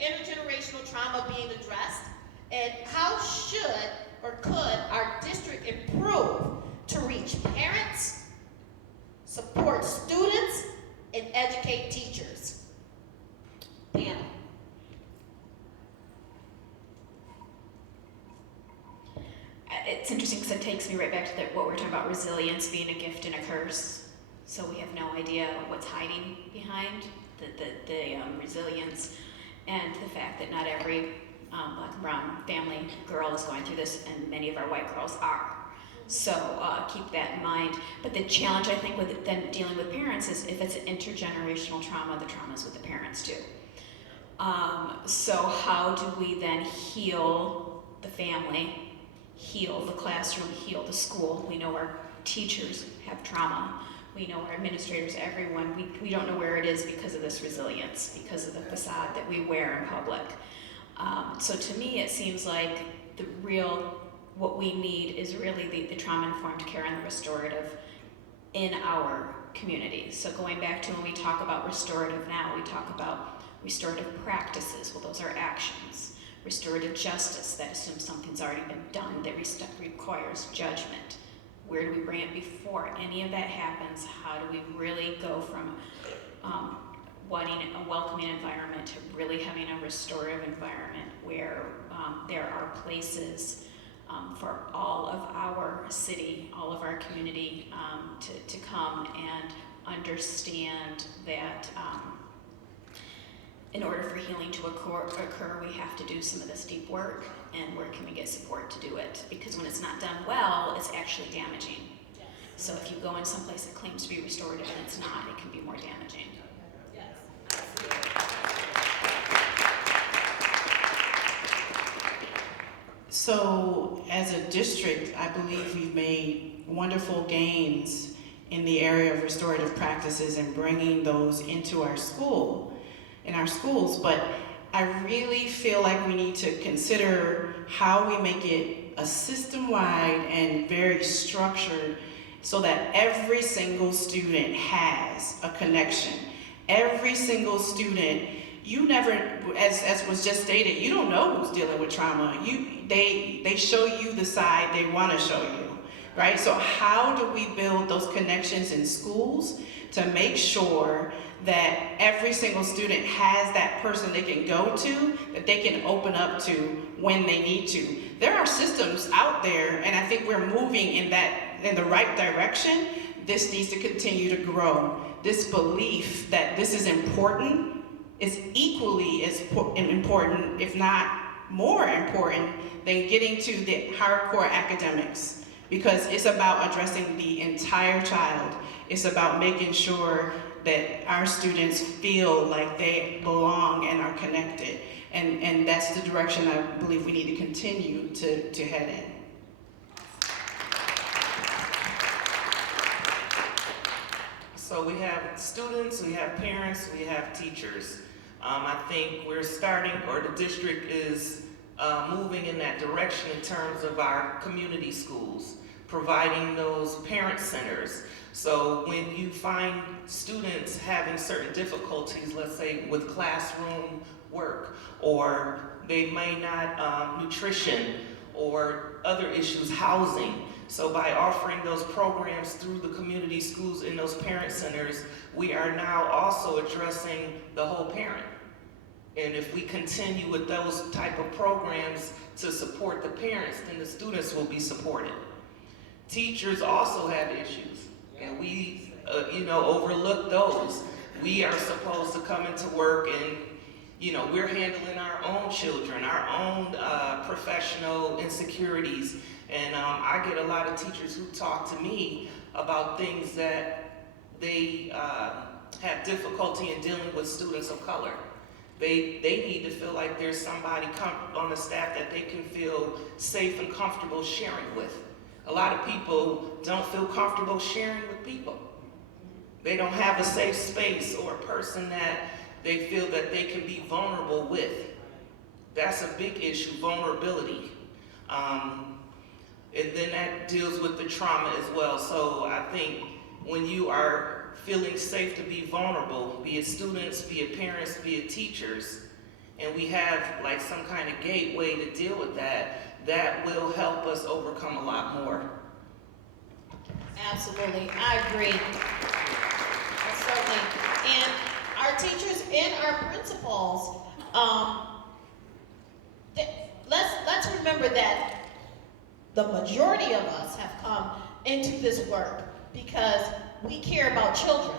intergenerational trauma being addressed? And how should or could our district improve to reach parents, support students, and educate teachers? Panel. It's interesting because it takes me right back to what we were talking about, resilience being a gift and a curse. So we have no idea what's hiding behind the resilience, and the fact that not every black and brown family girl is going through this, and many of our white girls are. So keep that in mind. But the challenge, I think, with then dealing with parents is if it's an intergenerational trauma, the trauma's with the parents too. So how do we then heal the family, heal the classroom, heal the school? We know our teachers have trauma. We know our administrators, everyone. We don't know where it is because of this resilience, because of the facade that we wear in public. So to me, it seems like what we need is really the trauma-informed care and the restorative in our community. So going back to when we talk about restorative now, we talk about restorative practices. Well, those are actions. Restorative justice, that assumes something's already been done, that requires judgment. Where do we bring it before any of that happens? How do we really go from wanting a welcoming environment to really having a restorative environment where there are places for all of our city, all of our community to come and understand that in order for healing to occur, we have to do some of this deep work, and where can we get support to do it? Because when it's not done well, it's actually damaging. So if you go in someplace that claims to be restorative and it's not, it can be more damaging. So as a district, I believe we've made wonderful gains in the area of restorative practices and bringing those into our schools, but I really feel like we need to consider how we make it a system-wide and very structured so that every single student has a connection. Every single student, you never, as was just stated, you don't know who's dealing with trauma. They show you the side they want to show you. Right? So how do we build those connections in schools to make sure that every single student has that person they can go to, that they can open up to when they need to? There are systems out there, and I think we're moving in the right direction. This needs to continue to grow. This belief that this is important is equally as important, if not more important, than getting to the hardcore academics. Because it's about addressing the entire child. It's about making sure that our students feel like they belong and are connected. And that's the direction I believe we need to continue to head in. So we have students, we have parents, we have teachers. I think we're starting, or the district is moving in that direction in terms of our community schools, providing those parent centers. So when you find students having certain difficulties, let's say with classroom work, or they may not, nutrition, or other issues, housing. So by offering those programs through the community schools in those parent centers, we are now also addressing the whole parent. And if we continue with those type of programs to support the parents, then the students will be supported. Teachers also have issues, and we, overlook those. We are supposed to come into work and, we're handling our own children, our own professional insecurities. And I get a lot of teachers who talk to me about things that they have difficulty in dealing with students of color. They need to feel like there's somebody on the staff that they can feel safe and comfortable sharing with. A lot of people don't feel comfortable sharing with people. They don't have a safe space or a person that they feel that they can be vulnerable with. That's a big issue, vulnerability. And then that deals with the trauma as well. So I think when you are feeling safe to be vulnerable, be it students, be it parents, be it teachers, and we have like some kind of gateway to deal with that, that will help us overcome a lot more. Absolutely, I agree. Certainly. And our teachers and our principals, let's remember that the majority of us have come into this work because we care about children,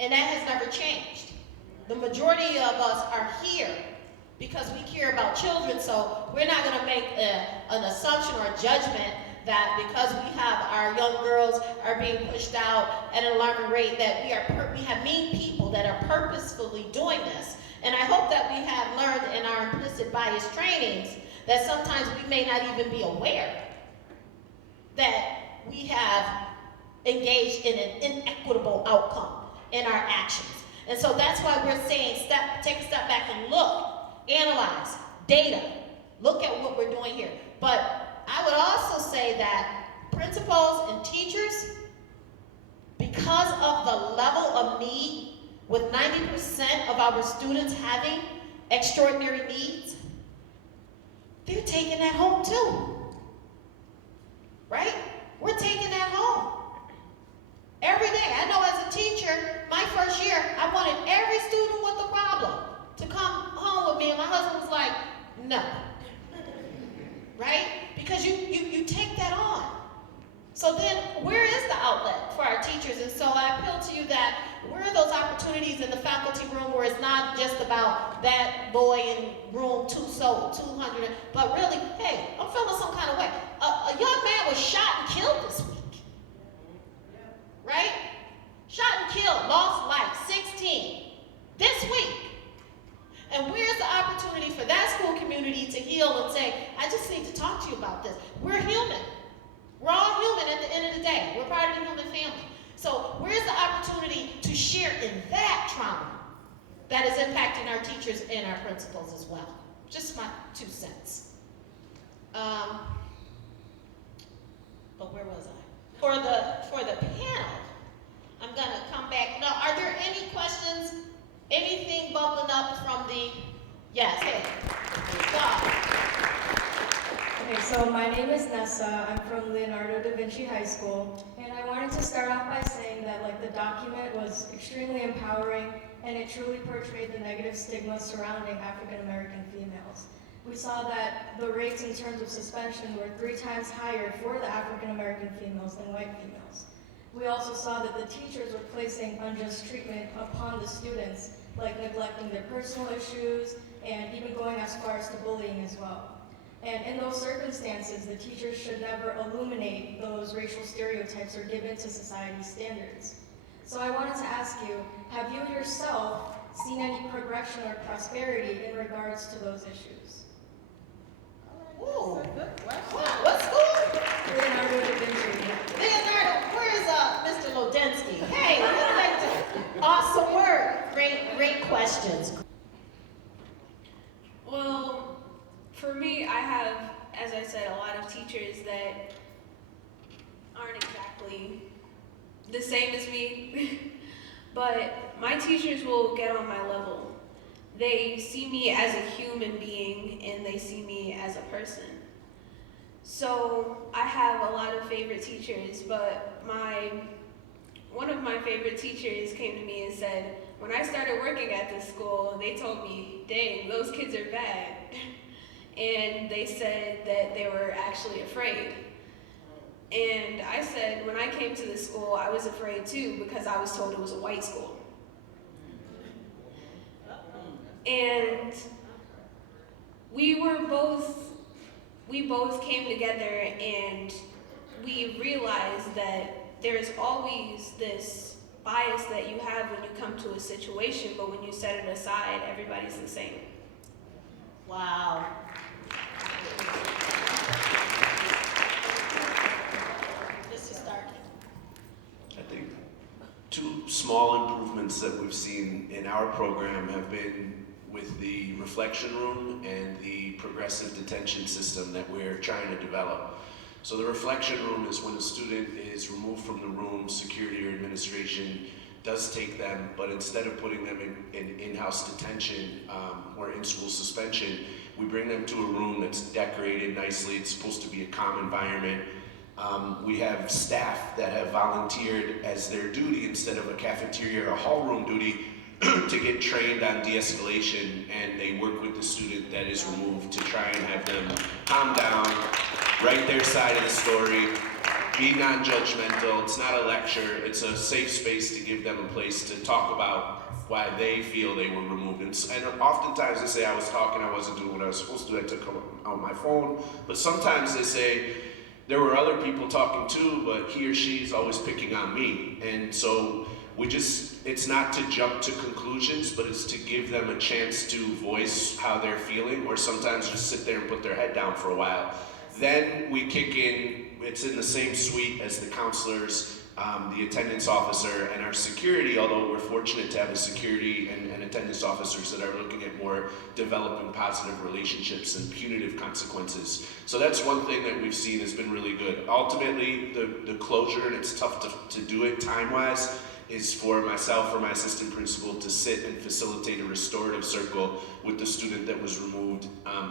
and that has never changed. The majority of us are here because we care about children, so we're not going to make an assumption or a judgment that because we have our young girls are being pushed out at an alarming rate that we have mean people that are purposefully doing this. And I hope that we have learned in our implicit bias trainings that sometimes we may not even be aware that we have engaged in an inequitable outcome in our actions. And so that's why we're saying take a step back and look, analyze, data, look at what we're doing here. But I would also say that principals and teachers, because of the level of need, with 90% of our students having extraordinary needs, they're taking that home too. Right? We're taking that home. Every day, I know as a teacher, my first year, I wanted every student with a problem to come home with me, and my husband was like, no. Right? Because you take that on. So then, where is the outlet for our teachers? And so I appeal to you that where are those opportunities in the faculty room where it's not just about that boy in room 200, but really, hey, I'm feeling some kind of way. A young man was shot and killed this week, right? Shot and killed, lost life, 16, this week. And where's the opportunity for that school community to heal and say, I just need to talk to you about this. We're human. We're all human at the end of the day. We're part of the human family. So where's the opportunity to share in that trauma that is impacting our teachers and our principals as well? Just my 2 cents. But where was I? For the panel, I'm gonna come back. Now, are there any questions? Anything bubbling up from the, yes, hey, Okay, so my name is Nessa. I'm from Leonardo da Vinci High School, and I wanted to start off by saying that the document was extremely empowering, and it truly portrayed the negative stigma surrounding African American females. We saw that the rates in terms of suspension were 3 times higher for the African American females than white females. We also saw that the teachers were placing unjust treatment upon the students, like neglecting their personal issues and even going as far as to bullying as well. And in those circumstances, the teachers should never illuminate those racial stereotypes or give in to society's standards. So I wanted to ask you, have you yourself seen any progression or prosperity in regards to those issues? Ooh, what school? Leonardo da Vinci. Leonardo, where's Mr. Lodensky? Hey, we'd like to, awesome work. Great questions. Well, for me, I have, as I said, a lot of teachers that aren't exactly the same as me, but my teachers will get on my level. They see me as a human being and they see me as a person. So I have a lot of favorite teachers, but one of my favorite teachers came to me and said, when I started working at this school, they told me, dang, those kids are bad. And they said that they were actually afraid. And I said, when I came to this school, I was afraid too, because I was told it was a white school. And we both came together and we realized that there's always this bias that you have when you come to a situation, but when you set it aside, everybody's the same. Wow. Mr. Starkey. I think 2 small improvements that we've seen in our program have been with the reflection room and the progressive detention system that we're trying to develop. So the reflection room is when a student is removed from the room, security or administration does take them, but instead of putting them in in-house detention or in-school suspension, we bring them to a room that's decorated nicely. It's supposed to be a calm environment. We have staff that have volunteered as their duty instead of a cafeteria or a hall room duty to get trained on de-escalation, and they work with the student that is removed to try and have them calm down, write their side of the story, be non-judgmental. It's not a lecture, it's a safe space to give them a place to talk about why they feel they were removed. And oftentimes they say, I was talking, I wasn't doing what I was supposed to do, I took out my phone. But sometimes they say, there were other people talking too, but he or she is always picking on me. And so it's not to jump to conclusions, but it's to give them a chance to voice how they're feeling, or sometimes just sit there and put their head down for a while. Then we kick in, it's in the same suite as the counselors, the attendance officer, and our security, although we're fortunate to have a security and attendance officers that are looking at more developing positive relationships and punitive consequences. So that's one thing that we've seen has been really good. Ultimately, the closure, and it's tough to do it time-wise, is for myself or my assistant principal to sit and facilitate a restorative circle with the student that was removed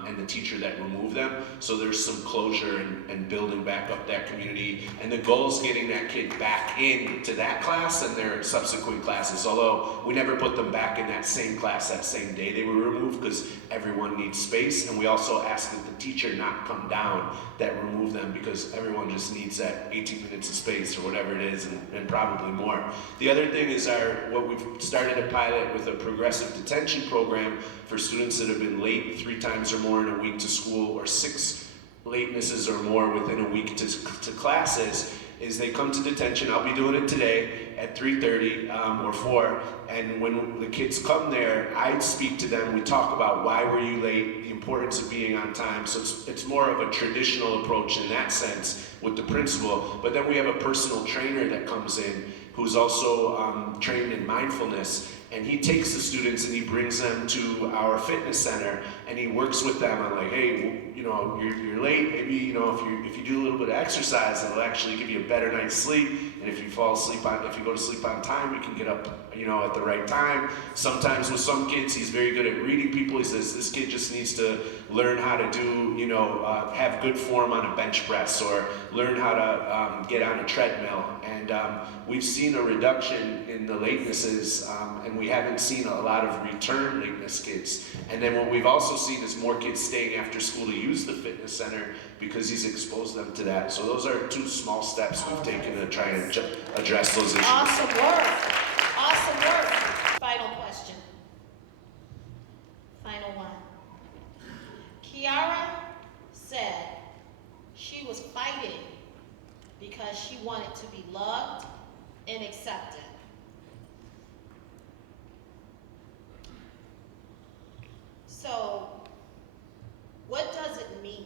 and the teacher that removed them. So there's some closure and building back up that community. And the goal is getting that kid back into that class and their subsequent classes. Although we never put them back in that same class that same day they were removed, because everyone needs space. And we also ask that the teacher not come down that removed them, because everyone just needs that 18 minutes of space or whatever it is, and probably more. The The other thing is what we've started a pilot with a progressive detention program for students that have been late 3 times or more in a week to school, or 6 latenesses or more within a week to classes, is they come to detention. I'll be doing it today at 3:30 or 4, and when the kids come there, I speak to them. We talk about why were you late, the importance of being on time. So it's more of a traditional approach in that sense with the principal. But then we have a personal trainer that comes in who's also trained in mindfulness, and he takes the students and he brings them to our fitness center, and he works with them on like, hey, you know, you're late. Maybe, you know, if you do a little bit of exercise, it'll actually give you a better night's sleep. And if you go to sleep on time, you can get up, you know, at the right time. Sometimes with some kids, he's very good at reading people. He says this kid just needs to learn how to do, you know, have good form on a bench press, or learn how to get on a treadmill. And we've seen a reduction in the latenesses, and we haven't seen a lot of return lateness kids. And then what we've also seen is more kids staying after school to use the fitness center because he's exposed them to that. So those are 2 small steps we've taken to try and address those issues. Awesome work. Awesome work. Final question. Final one. Kiara said she was fighting because she wanted to be loved and accepted. So, what does it mean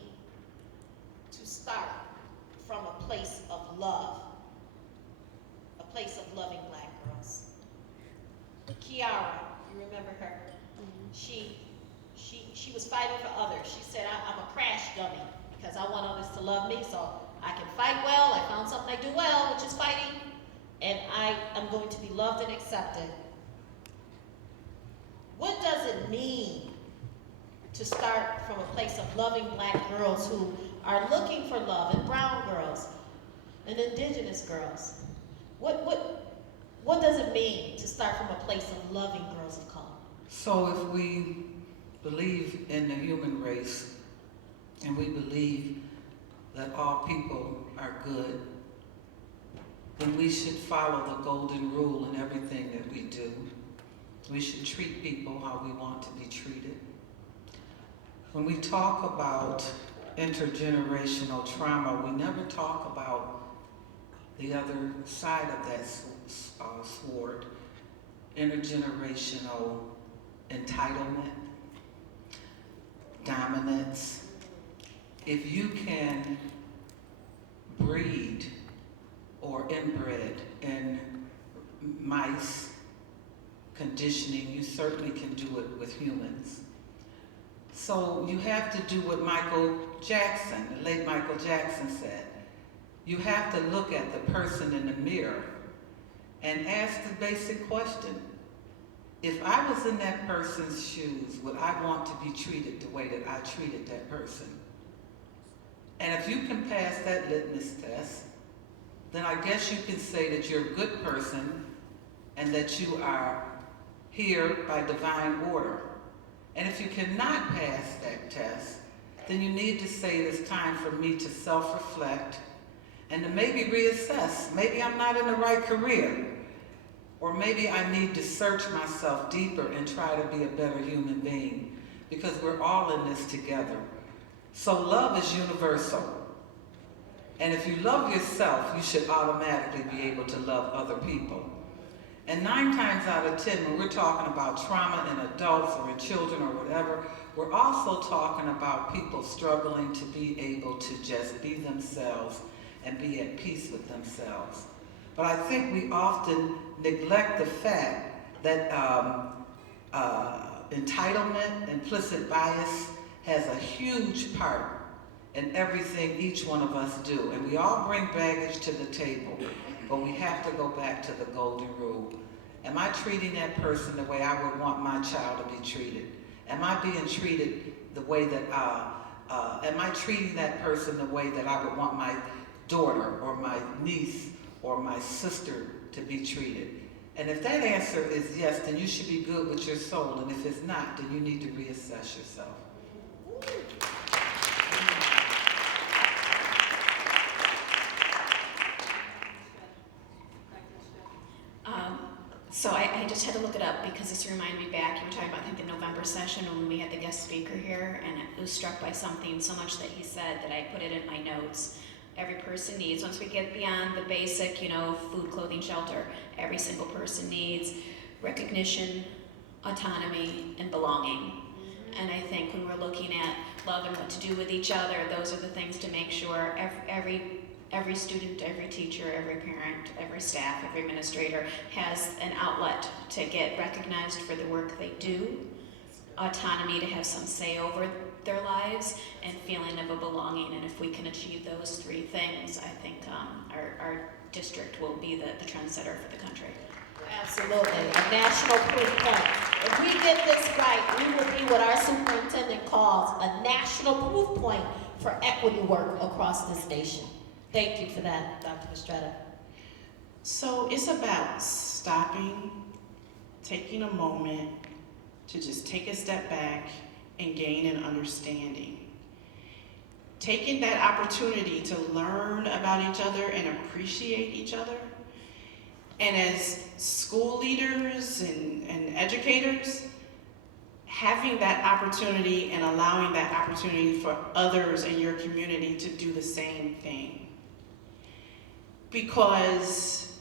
to start from a place of love, a place of loving Black girls? Kiara, you remember her? She was fighting for others. She said, I'm a crash dummy because I want others to love me, so I can fight well. I found something I do well, which is fighting, and I am going to be loved and accepted. What does it mean to start from a place of loving Black girls who are looking for love, and brown girls, and indigenous girls? What does it mean to start from a place of loving girls of color? So if we believe in the human race, and we believe that all people are good, then we should follow the golden rule in everything that we do. We should treat people how we want to be treated. When we talk about intergenerational trauma, we never talk about the other side of that sword, intergenerational entitlement, dominance. If you can breed or inbred in mice conditioning, you certainly can do it with humans. So you have to do what Michael Jackson, the late Michael Jackson said. You have to look at the person in the mirror and ask the basic question. If I was in that person's shoes, would I want to be treated the way that I treated that person? And if you can pass that litmus test, then I guess you can say that you're a good person and that you are here by divine order. And if you cannot pass that test, then you need to say it is time for me to self-reflect and to maybe reassess. Maybe I'm not in the right career. Or maybe I need to search myself deeper and try to be a better human being, because we're all in this together. So love is universal. And if you love yourself, you should automatically be able to love other people. And 9 times out of 10, when we're talking about trauma in adults or in children or whatever, we're also talking about people struggling to be able to just be themselves and be at peace with themselves. But I think we often neglect the fact that entitlement, implicit bias has a huge part in everything each one of us do. And we all bring baggage to the table, but we have to go back to the golden rule. Am I treating that person the way I would want my child to be treated? Am I being treated the way that, am I treating that person the way that I would want my daughter or my niece or my sister to be treated? And if that answer is yes, then you should be good with your soul. And if it's not, then you need to reassess yourself. I just had to look it up because this reminded me back. You were talking about, I think, the November session when we had the guest speaker here, and I was struck by something so much that he said that I put it in my notes. Every person needs, once we get beyond the basic, food, clothing, shelter, every single person needs recognition, autonomy, and belonging. And I think when we're looking at love and what to do with each other, those are the things to make sure every student, every teacher, every parent, every staff, every administrator has an outlet to get recognized for the work they do, autonomy to have some say over their lives, and feeling of a belonging. And if we can achieve those three things, I think our district will be the trendsetter for the country. Absolutely, a national proof point. If we get this right, we will be what our superintendent calls a national proof point for equity work across this nation. Thank you for that, Dr. Estrada. So it's about stopping, taking a moment to just take a step back and gain an understanding. Taking that opportunity to learn about each other and appreciate each other. And as school leaders and educators, having that opportunity and allowing that opportunity for others in your community to do the same thing. Because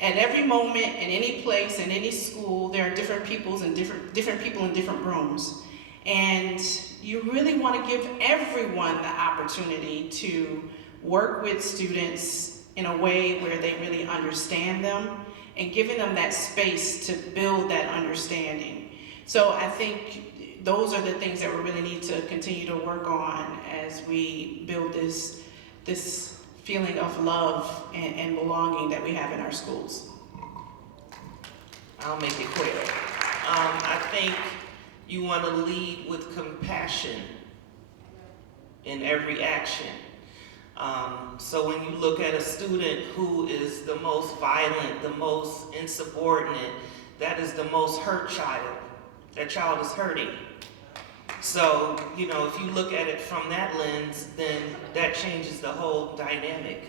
at every moment, in any place, in any school, there are different people in different rooms. And you really want to give everyone the opportunity to work with students in a way where they really understand them, and giving them that space to build that understanding. So I think those are the things that we really need to continue to work on as we build this feeling of love and belonging that we have in our schools. I'll make it quick. I think you want to lead with compassion in every action. So when you look at a student who is the most violent, the most insubordinate, that is the most hurt child. That child is hurting. So, if you look at it from that lens, then that changes the whole dynamic.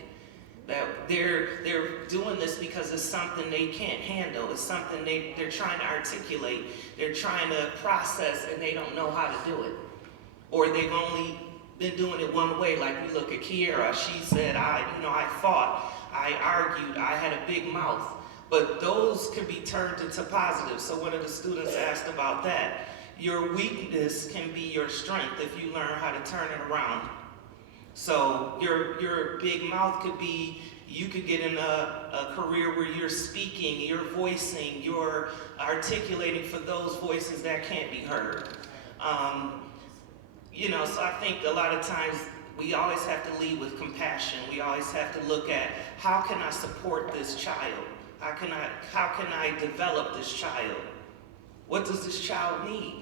That they're doing this because it's something they can't handle. It's something they're trying to articulate. They're trying to process and they don't know how to do it. Or they've only been doing it one way, like we look at Kiera. She said, I fought, I argued, I had a big mouth. But those can be turned into positive. So one of the students asked about that. Your weakness can be your strength if you learn how to turn it around. So your big mouth could be, you could get in a career where you're speaking, you're voicing, you're articulating for those voices that can't be heard. So I think a lot of times we always have to lead with compassion. We always have to look at, how can I support this child? How can I develop this child? What does this child need?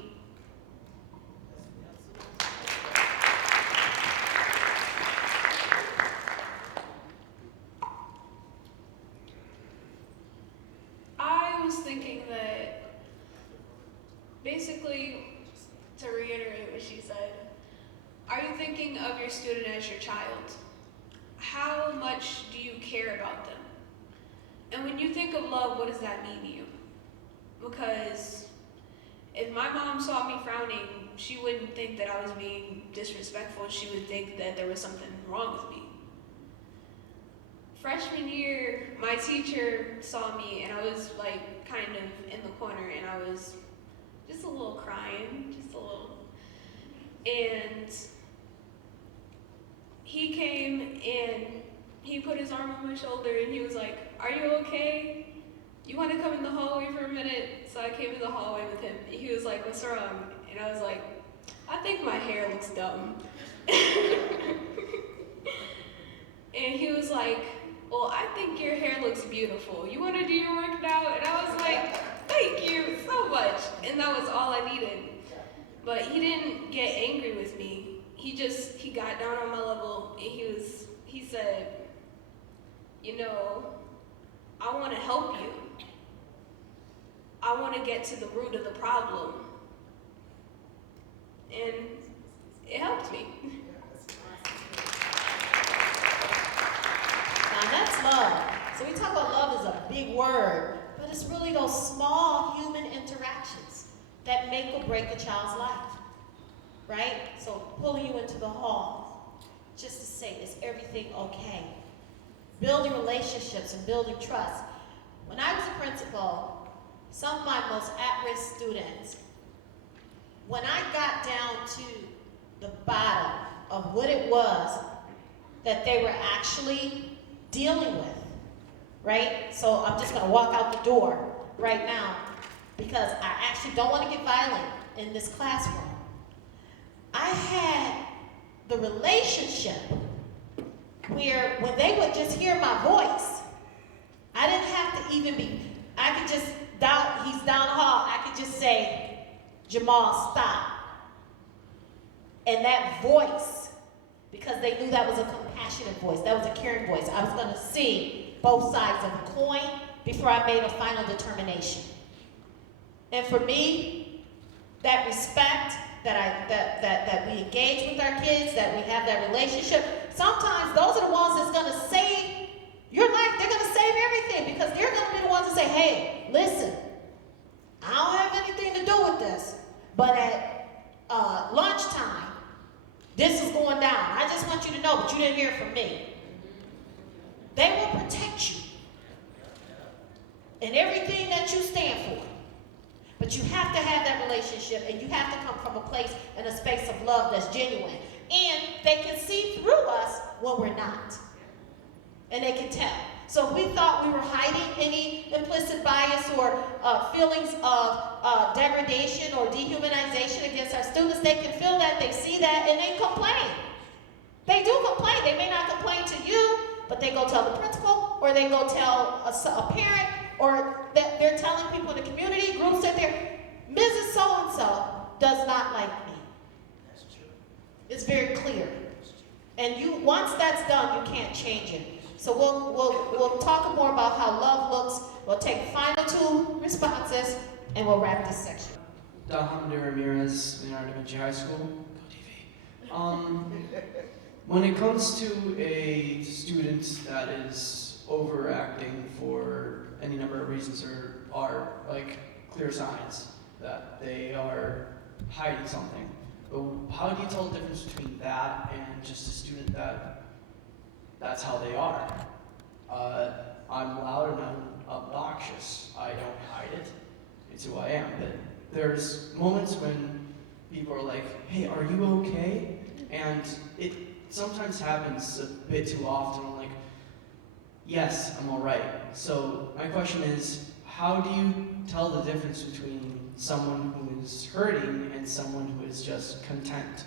I was thinking that, basically, to reiterate what she said, are you thinking of your student as your child? How much do you care about them? And when you think of love, what does that mean to you? Because if my mom saw me frowning, she wouldn't think that I was being disrespectful. She would think that there was something wrong with me. Freshman year, my teacher saw me and I was kind of in the corner and I was just a little crying, just a little. And he came and he put his arm on my shoulder and he was like, "Are you okay? You want to come in the hallway for a minute?" So I came in the hallway with him. He was like, "What's wrong?" And I was like, "I think my hair looks dumb." And he was like, "Well, I think your hair looks beautiful. You want to do your work now?" And I was like, "Thank you so much." And that was all I needed. But he didn't get angry with me. He got down on my level and he said, "I want to help you. I want to get to the root of the problem." And it helped me. Now that's love. So we talk about love is a big word, but it's really those small human interactions that make or break a child's life, right? So pulling you into the hall, just to say, is everything okay? Building relationships and building trust. When I was a principal, some of my most at-risk students, when I got down to the bottom of what it was that they were actually dealing with, right? So I'm just gonna walk out the door right now because I actually don't want to get violent in this classroom. I had the relationship where when they would just hear my voice, I didn't have to even be, I could just, he's down the hall, I could just say, Jamal, stop. And that voice, because they knew that was a compassionate voice, that was a caring voice. I was gonna see both sides of the coin before I made a final determination. And for me, that respect, that we engage with our kids, that we have that relationship, sometimes those are the ones that's gonna save your life. They're gonna save everything because they're gonna be the ones that say, hey, listen, I don't have anything to do with this, but at lunchtime, this is going down. I just want you to know, but you didn't hear from me. They will protect you in everything that you stand for. But you have to have that relationship, and you have to come from a place and a space of love that's genuine. And they can see through us when we're not. And they can tell. So if we thought we were hiding any implicit bias or feelings of degradation or dehumanization against our students, they can feel that, they see that, and they complain. They do complain. They may not complain to you, but they go tell the principal, or they go tell a parent, or that they're telling people in the community, groups that they're, Mrs. So-and-so does not like me. That's true. It's very clear. And once that's done, you can't change it. So we'll talk more about how love looks. We'll take final 2 responses, and we'll wrap this section. Dahamdi Ramirez, Leonardo da Vinci High School. Go TV. When it comes to a student that is overacting for any number of reasons or are like clear signs that they are hiding something, but how do you tell the difference between that and just a student that's how they are? I'm loud and I'm obnoxious. I don't hide it. It's who I am. But there's moments when people are like, hey, are you okay? And it sometimes happens a bit too often. I'm like, yes, I'm all right. So my question is, how do you tell the difference between someone who is hurting and someone who is just content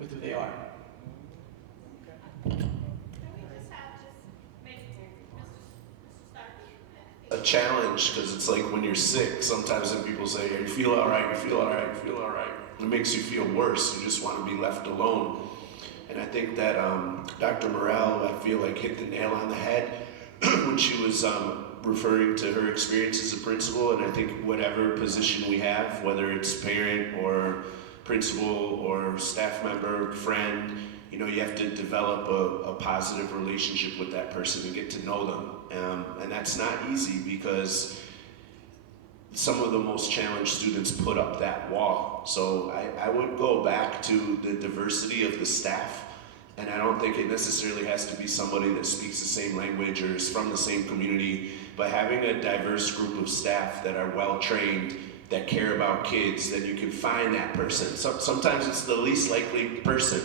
with who they are? A challenge, because it's like when you're sick, sometimes when people say, you feel all right, you feel all right, you feel all right, it makes you feel worse. You just want to be left alone. And I think that Dr. Morrell, I feel like, hit the nail on the head when she was referring to her experience as a principal. And I think whatever position we have, whether it's parent or principal or staff member, friend, you know, you have to develop a positive relationship with that person and get to know them. And that's not easy because some of the most challenged students put up that wall. So I would go back to the diversity of the staff, and I don't think it necessarily has to be somebody that speaks the same language or is from the same community, but having a diverse group of staff that are well trained, that care about kids, that you can find that person. Sometimes it's the least likely person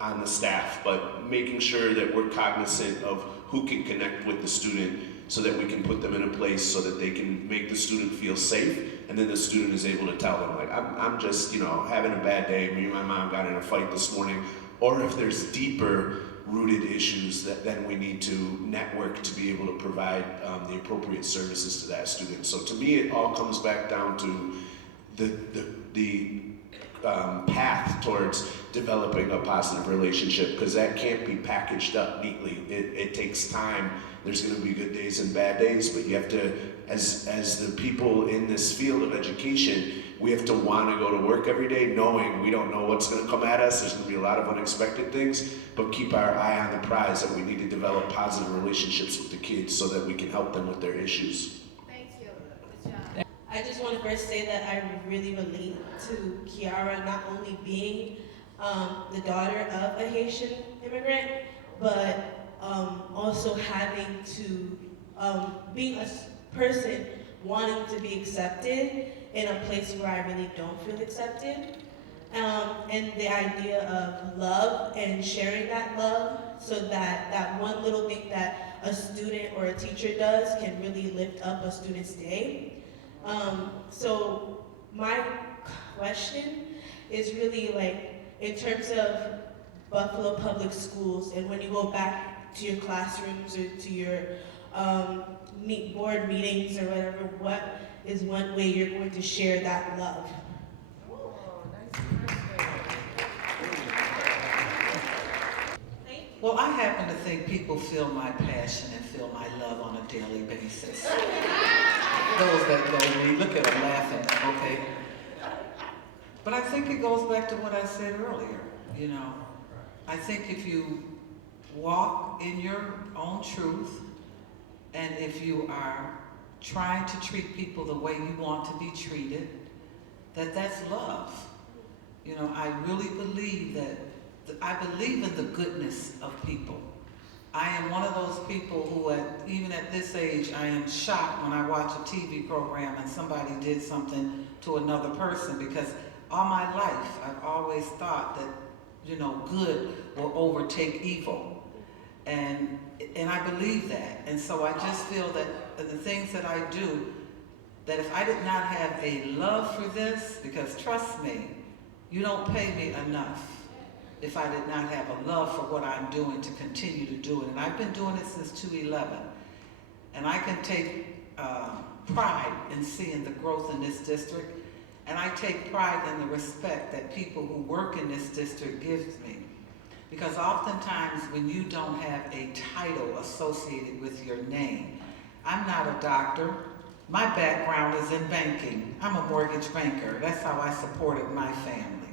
on the staff, but making sure that we're cognizant of who can connect with the student so that we can put them in a place so that they can make the student feel safe, and then the student is able to tell them, like, I'm just, you know, having a bad day, me and my mom got in a fight this morning, or if there's deeper rooted issues that then we need to network to be able to provide the appropriate services to that student. So to me, it all comes back down to the path towards developing a positive relationship, because that can't be packaged up neatly. It takes time. There's going to be good days and bad days, but you have to, as the people in this field of education, we have to want to go to work every day knowing we don't know what's going to come at us. There's going to be a lot of unexpected things, but keep our eye on the prize that we need to develop positive relationships with the kids so that we can help them with their issues. Thank you. want to first say that I really relate to Kiara, not only being the daughter of a Haitian immigrant, but also having to, being a person wanting to be accepted in a place where I really don't feel accepted. And the idea of love and sharing that love so that that one little thing that a student or a teacher does can really lift up a student's day. So my question is really like, in terms of Buffalo Public Schools, and when you go back to your classrooms or to your board meetings or whatever, what is one way you're going to share that love? Well, I happen to think people feel my passion and feel my love on a daily basis. Those that know me, look at them laughing, okay? But I think it goes back to what I said earlier, you know. I think if you walk in your own truth, and if you are trying to treat people the way you want to be treated, that's love. You know, I really believe that, I believe in the goodness of people. I am one of those people who, even at this age, I am shocked when I watch a TV program and somebody did something to another person, because all my life I've always thought that, you know, good will overtake evil. And I believe that. And so I just feel that the things that I do, that if I did not have a love for this, because trust me, you don't pay me enough if I did not have a love for what I'm doing to continue to do it. And I've been doing it since 2011. And I can take pride in seeing the growth in this district. And I take pride in the respect that people who work in this district gives me. Because oftentimes when you don't have a title associated with your name, I'm not a doctor. My background is in banking. I'm a mortgage banker. That's how I supported my family,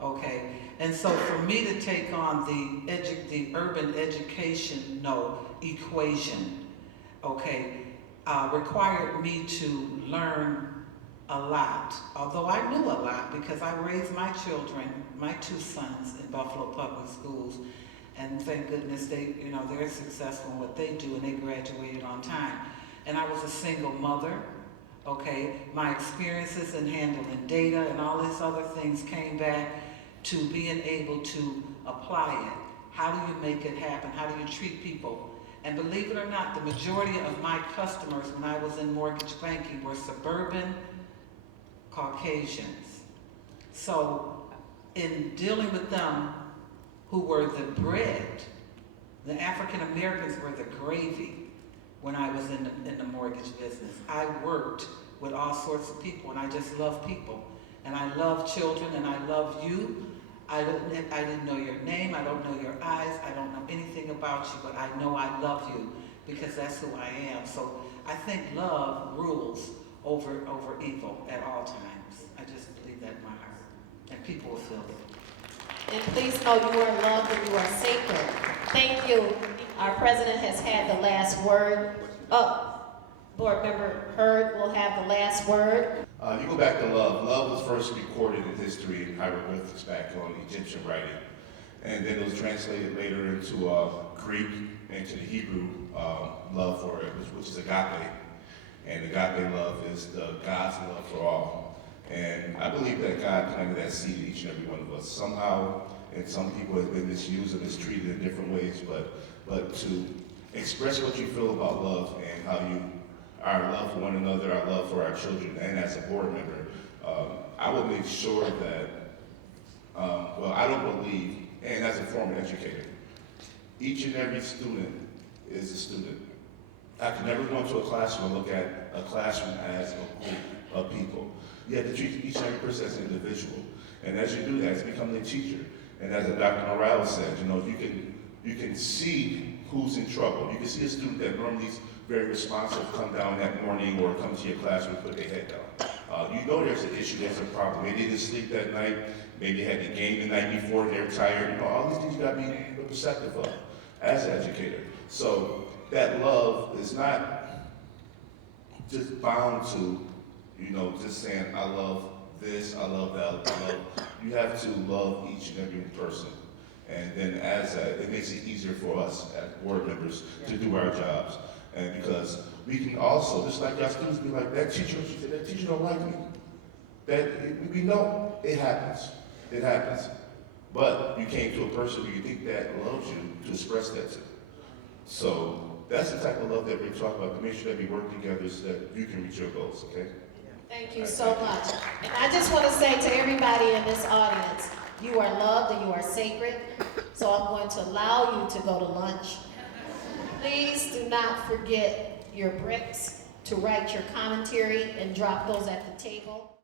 okay? And so for me to take on the urban education equation, okay, required me to learn a lot. Although I knew a lot because I raised my children, my 2 sons in Buffalo Public Schools, and thank goodness they, you know, they're successful in what they do and they graduated on time. And I was a single mother, okay? My experiences in handling data and all these other things came back to being able to apply it. How do you make it happen? How do you treat people? And believe it or not, the majority of my customers when I was in mortgage banking were suburban Caucasians. So in dealing with them who were the bread, the African Americans were the gravy when I was in the mortgage business. I worked with all sorts of people and I just love people. And I love children and I love you. I didn't know your name, I don't know your eyes, I don't know anything about you, but I know I love you because that's who I am. So I think love rules over evil at all times. I just believe that in my heart. And people will feel it. And please know you are loved and you are sacred. Thank you. Our president has had the last word. Board member Hurd will have the last word. You go back to love. Love was first recorded in history in hieroglyphics back on Egyptian writing. And then it was translated later into Greek, into the Hebrew love for it, which is agape. And agape love is God's love for all. And I believe that God planted that seed in each and every one of us. Somehow, and some people have been misused and mistreated in different ways, but to express what you feel about love and how you, our love for one another, our love for our children, and as a board member, I will make sure that, well, I don't believe, and as a former educator, each and every student is a student. I can never go into a classroom and look at a classroom as a group of people. You have to treat each and every person as an individual. And as you do that, it's becoming a teacher. And as Dr. Morales said, you know, you can see who's in trouble. You can see a student that normally is very responsive come down that morning or come to your classroom and put their head down. You know there's an issue, there's a problem. Maybe they didn't sleep that night, maybe they had the game the night before, they're tired. You know, all these things you gotta be perceptive of as an educator. So that love is not just bound to, You know, just saying, I love this, I love that, I love, you have to love each and every person. And then as that, it makes it easier for us as board members to do our jobs. And because we can also, just like our students, be like, that teacher don't like me. We know it happens. It happens. But you came to a person who you think that loves you to express that to. So that's the type of love that we're talking about, to make sure that we work together so that you can reach your goals, okay? Thank you so much. And I just want to say to everybody in this audience, you are loved and you are sacred. So I'm going to allow you to go to lunch. Please do not forget your bricks to write your commentary and drop those at the table.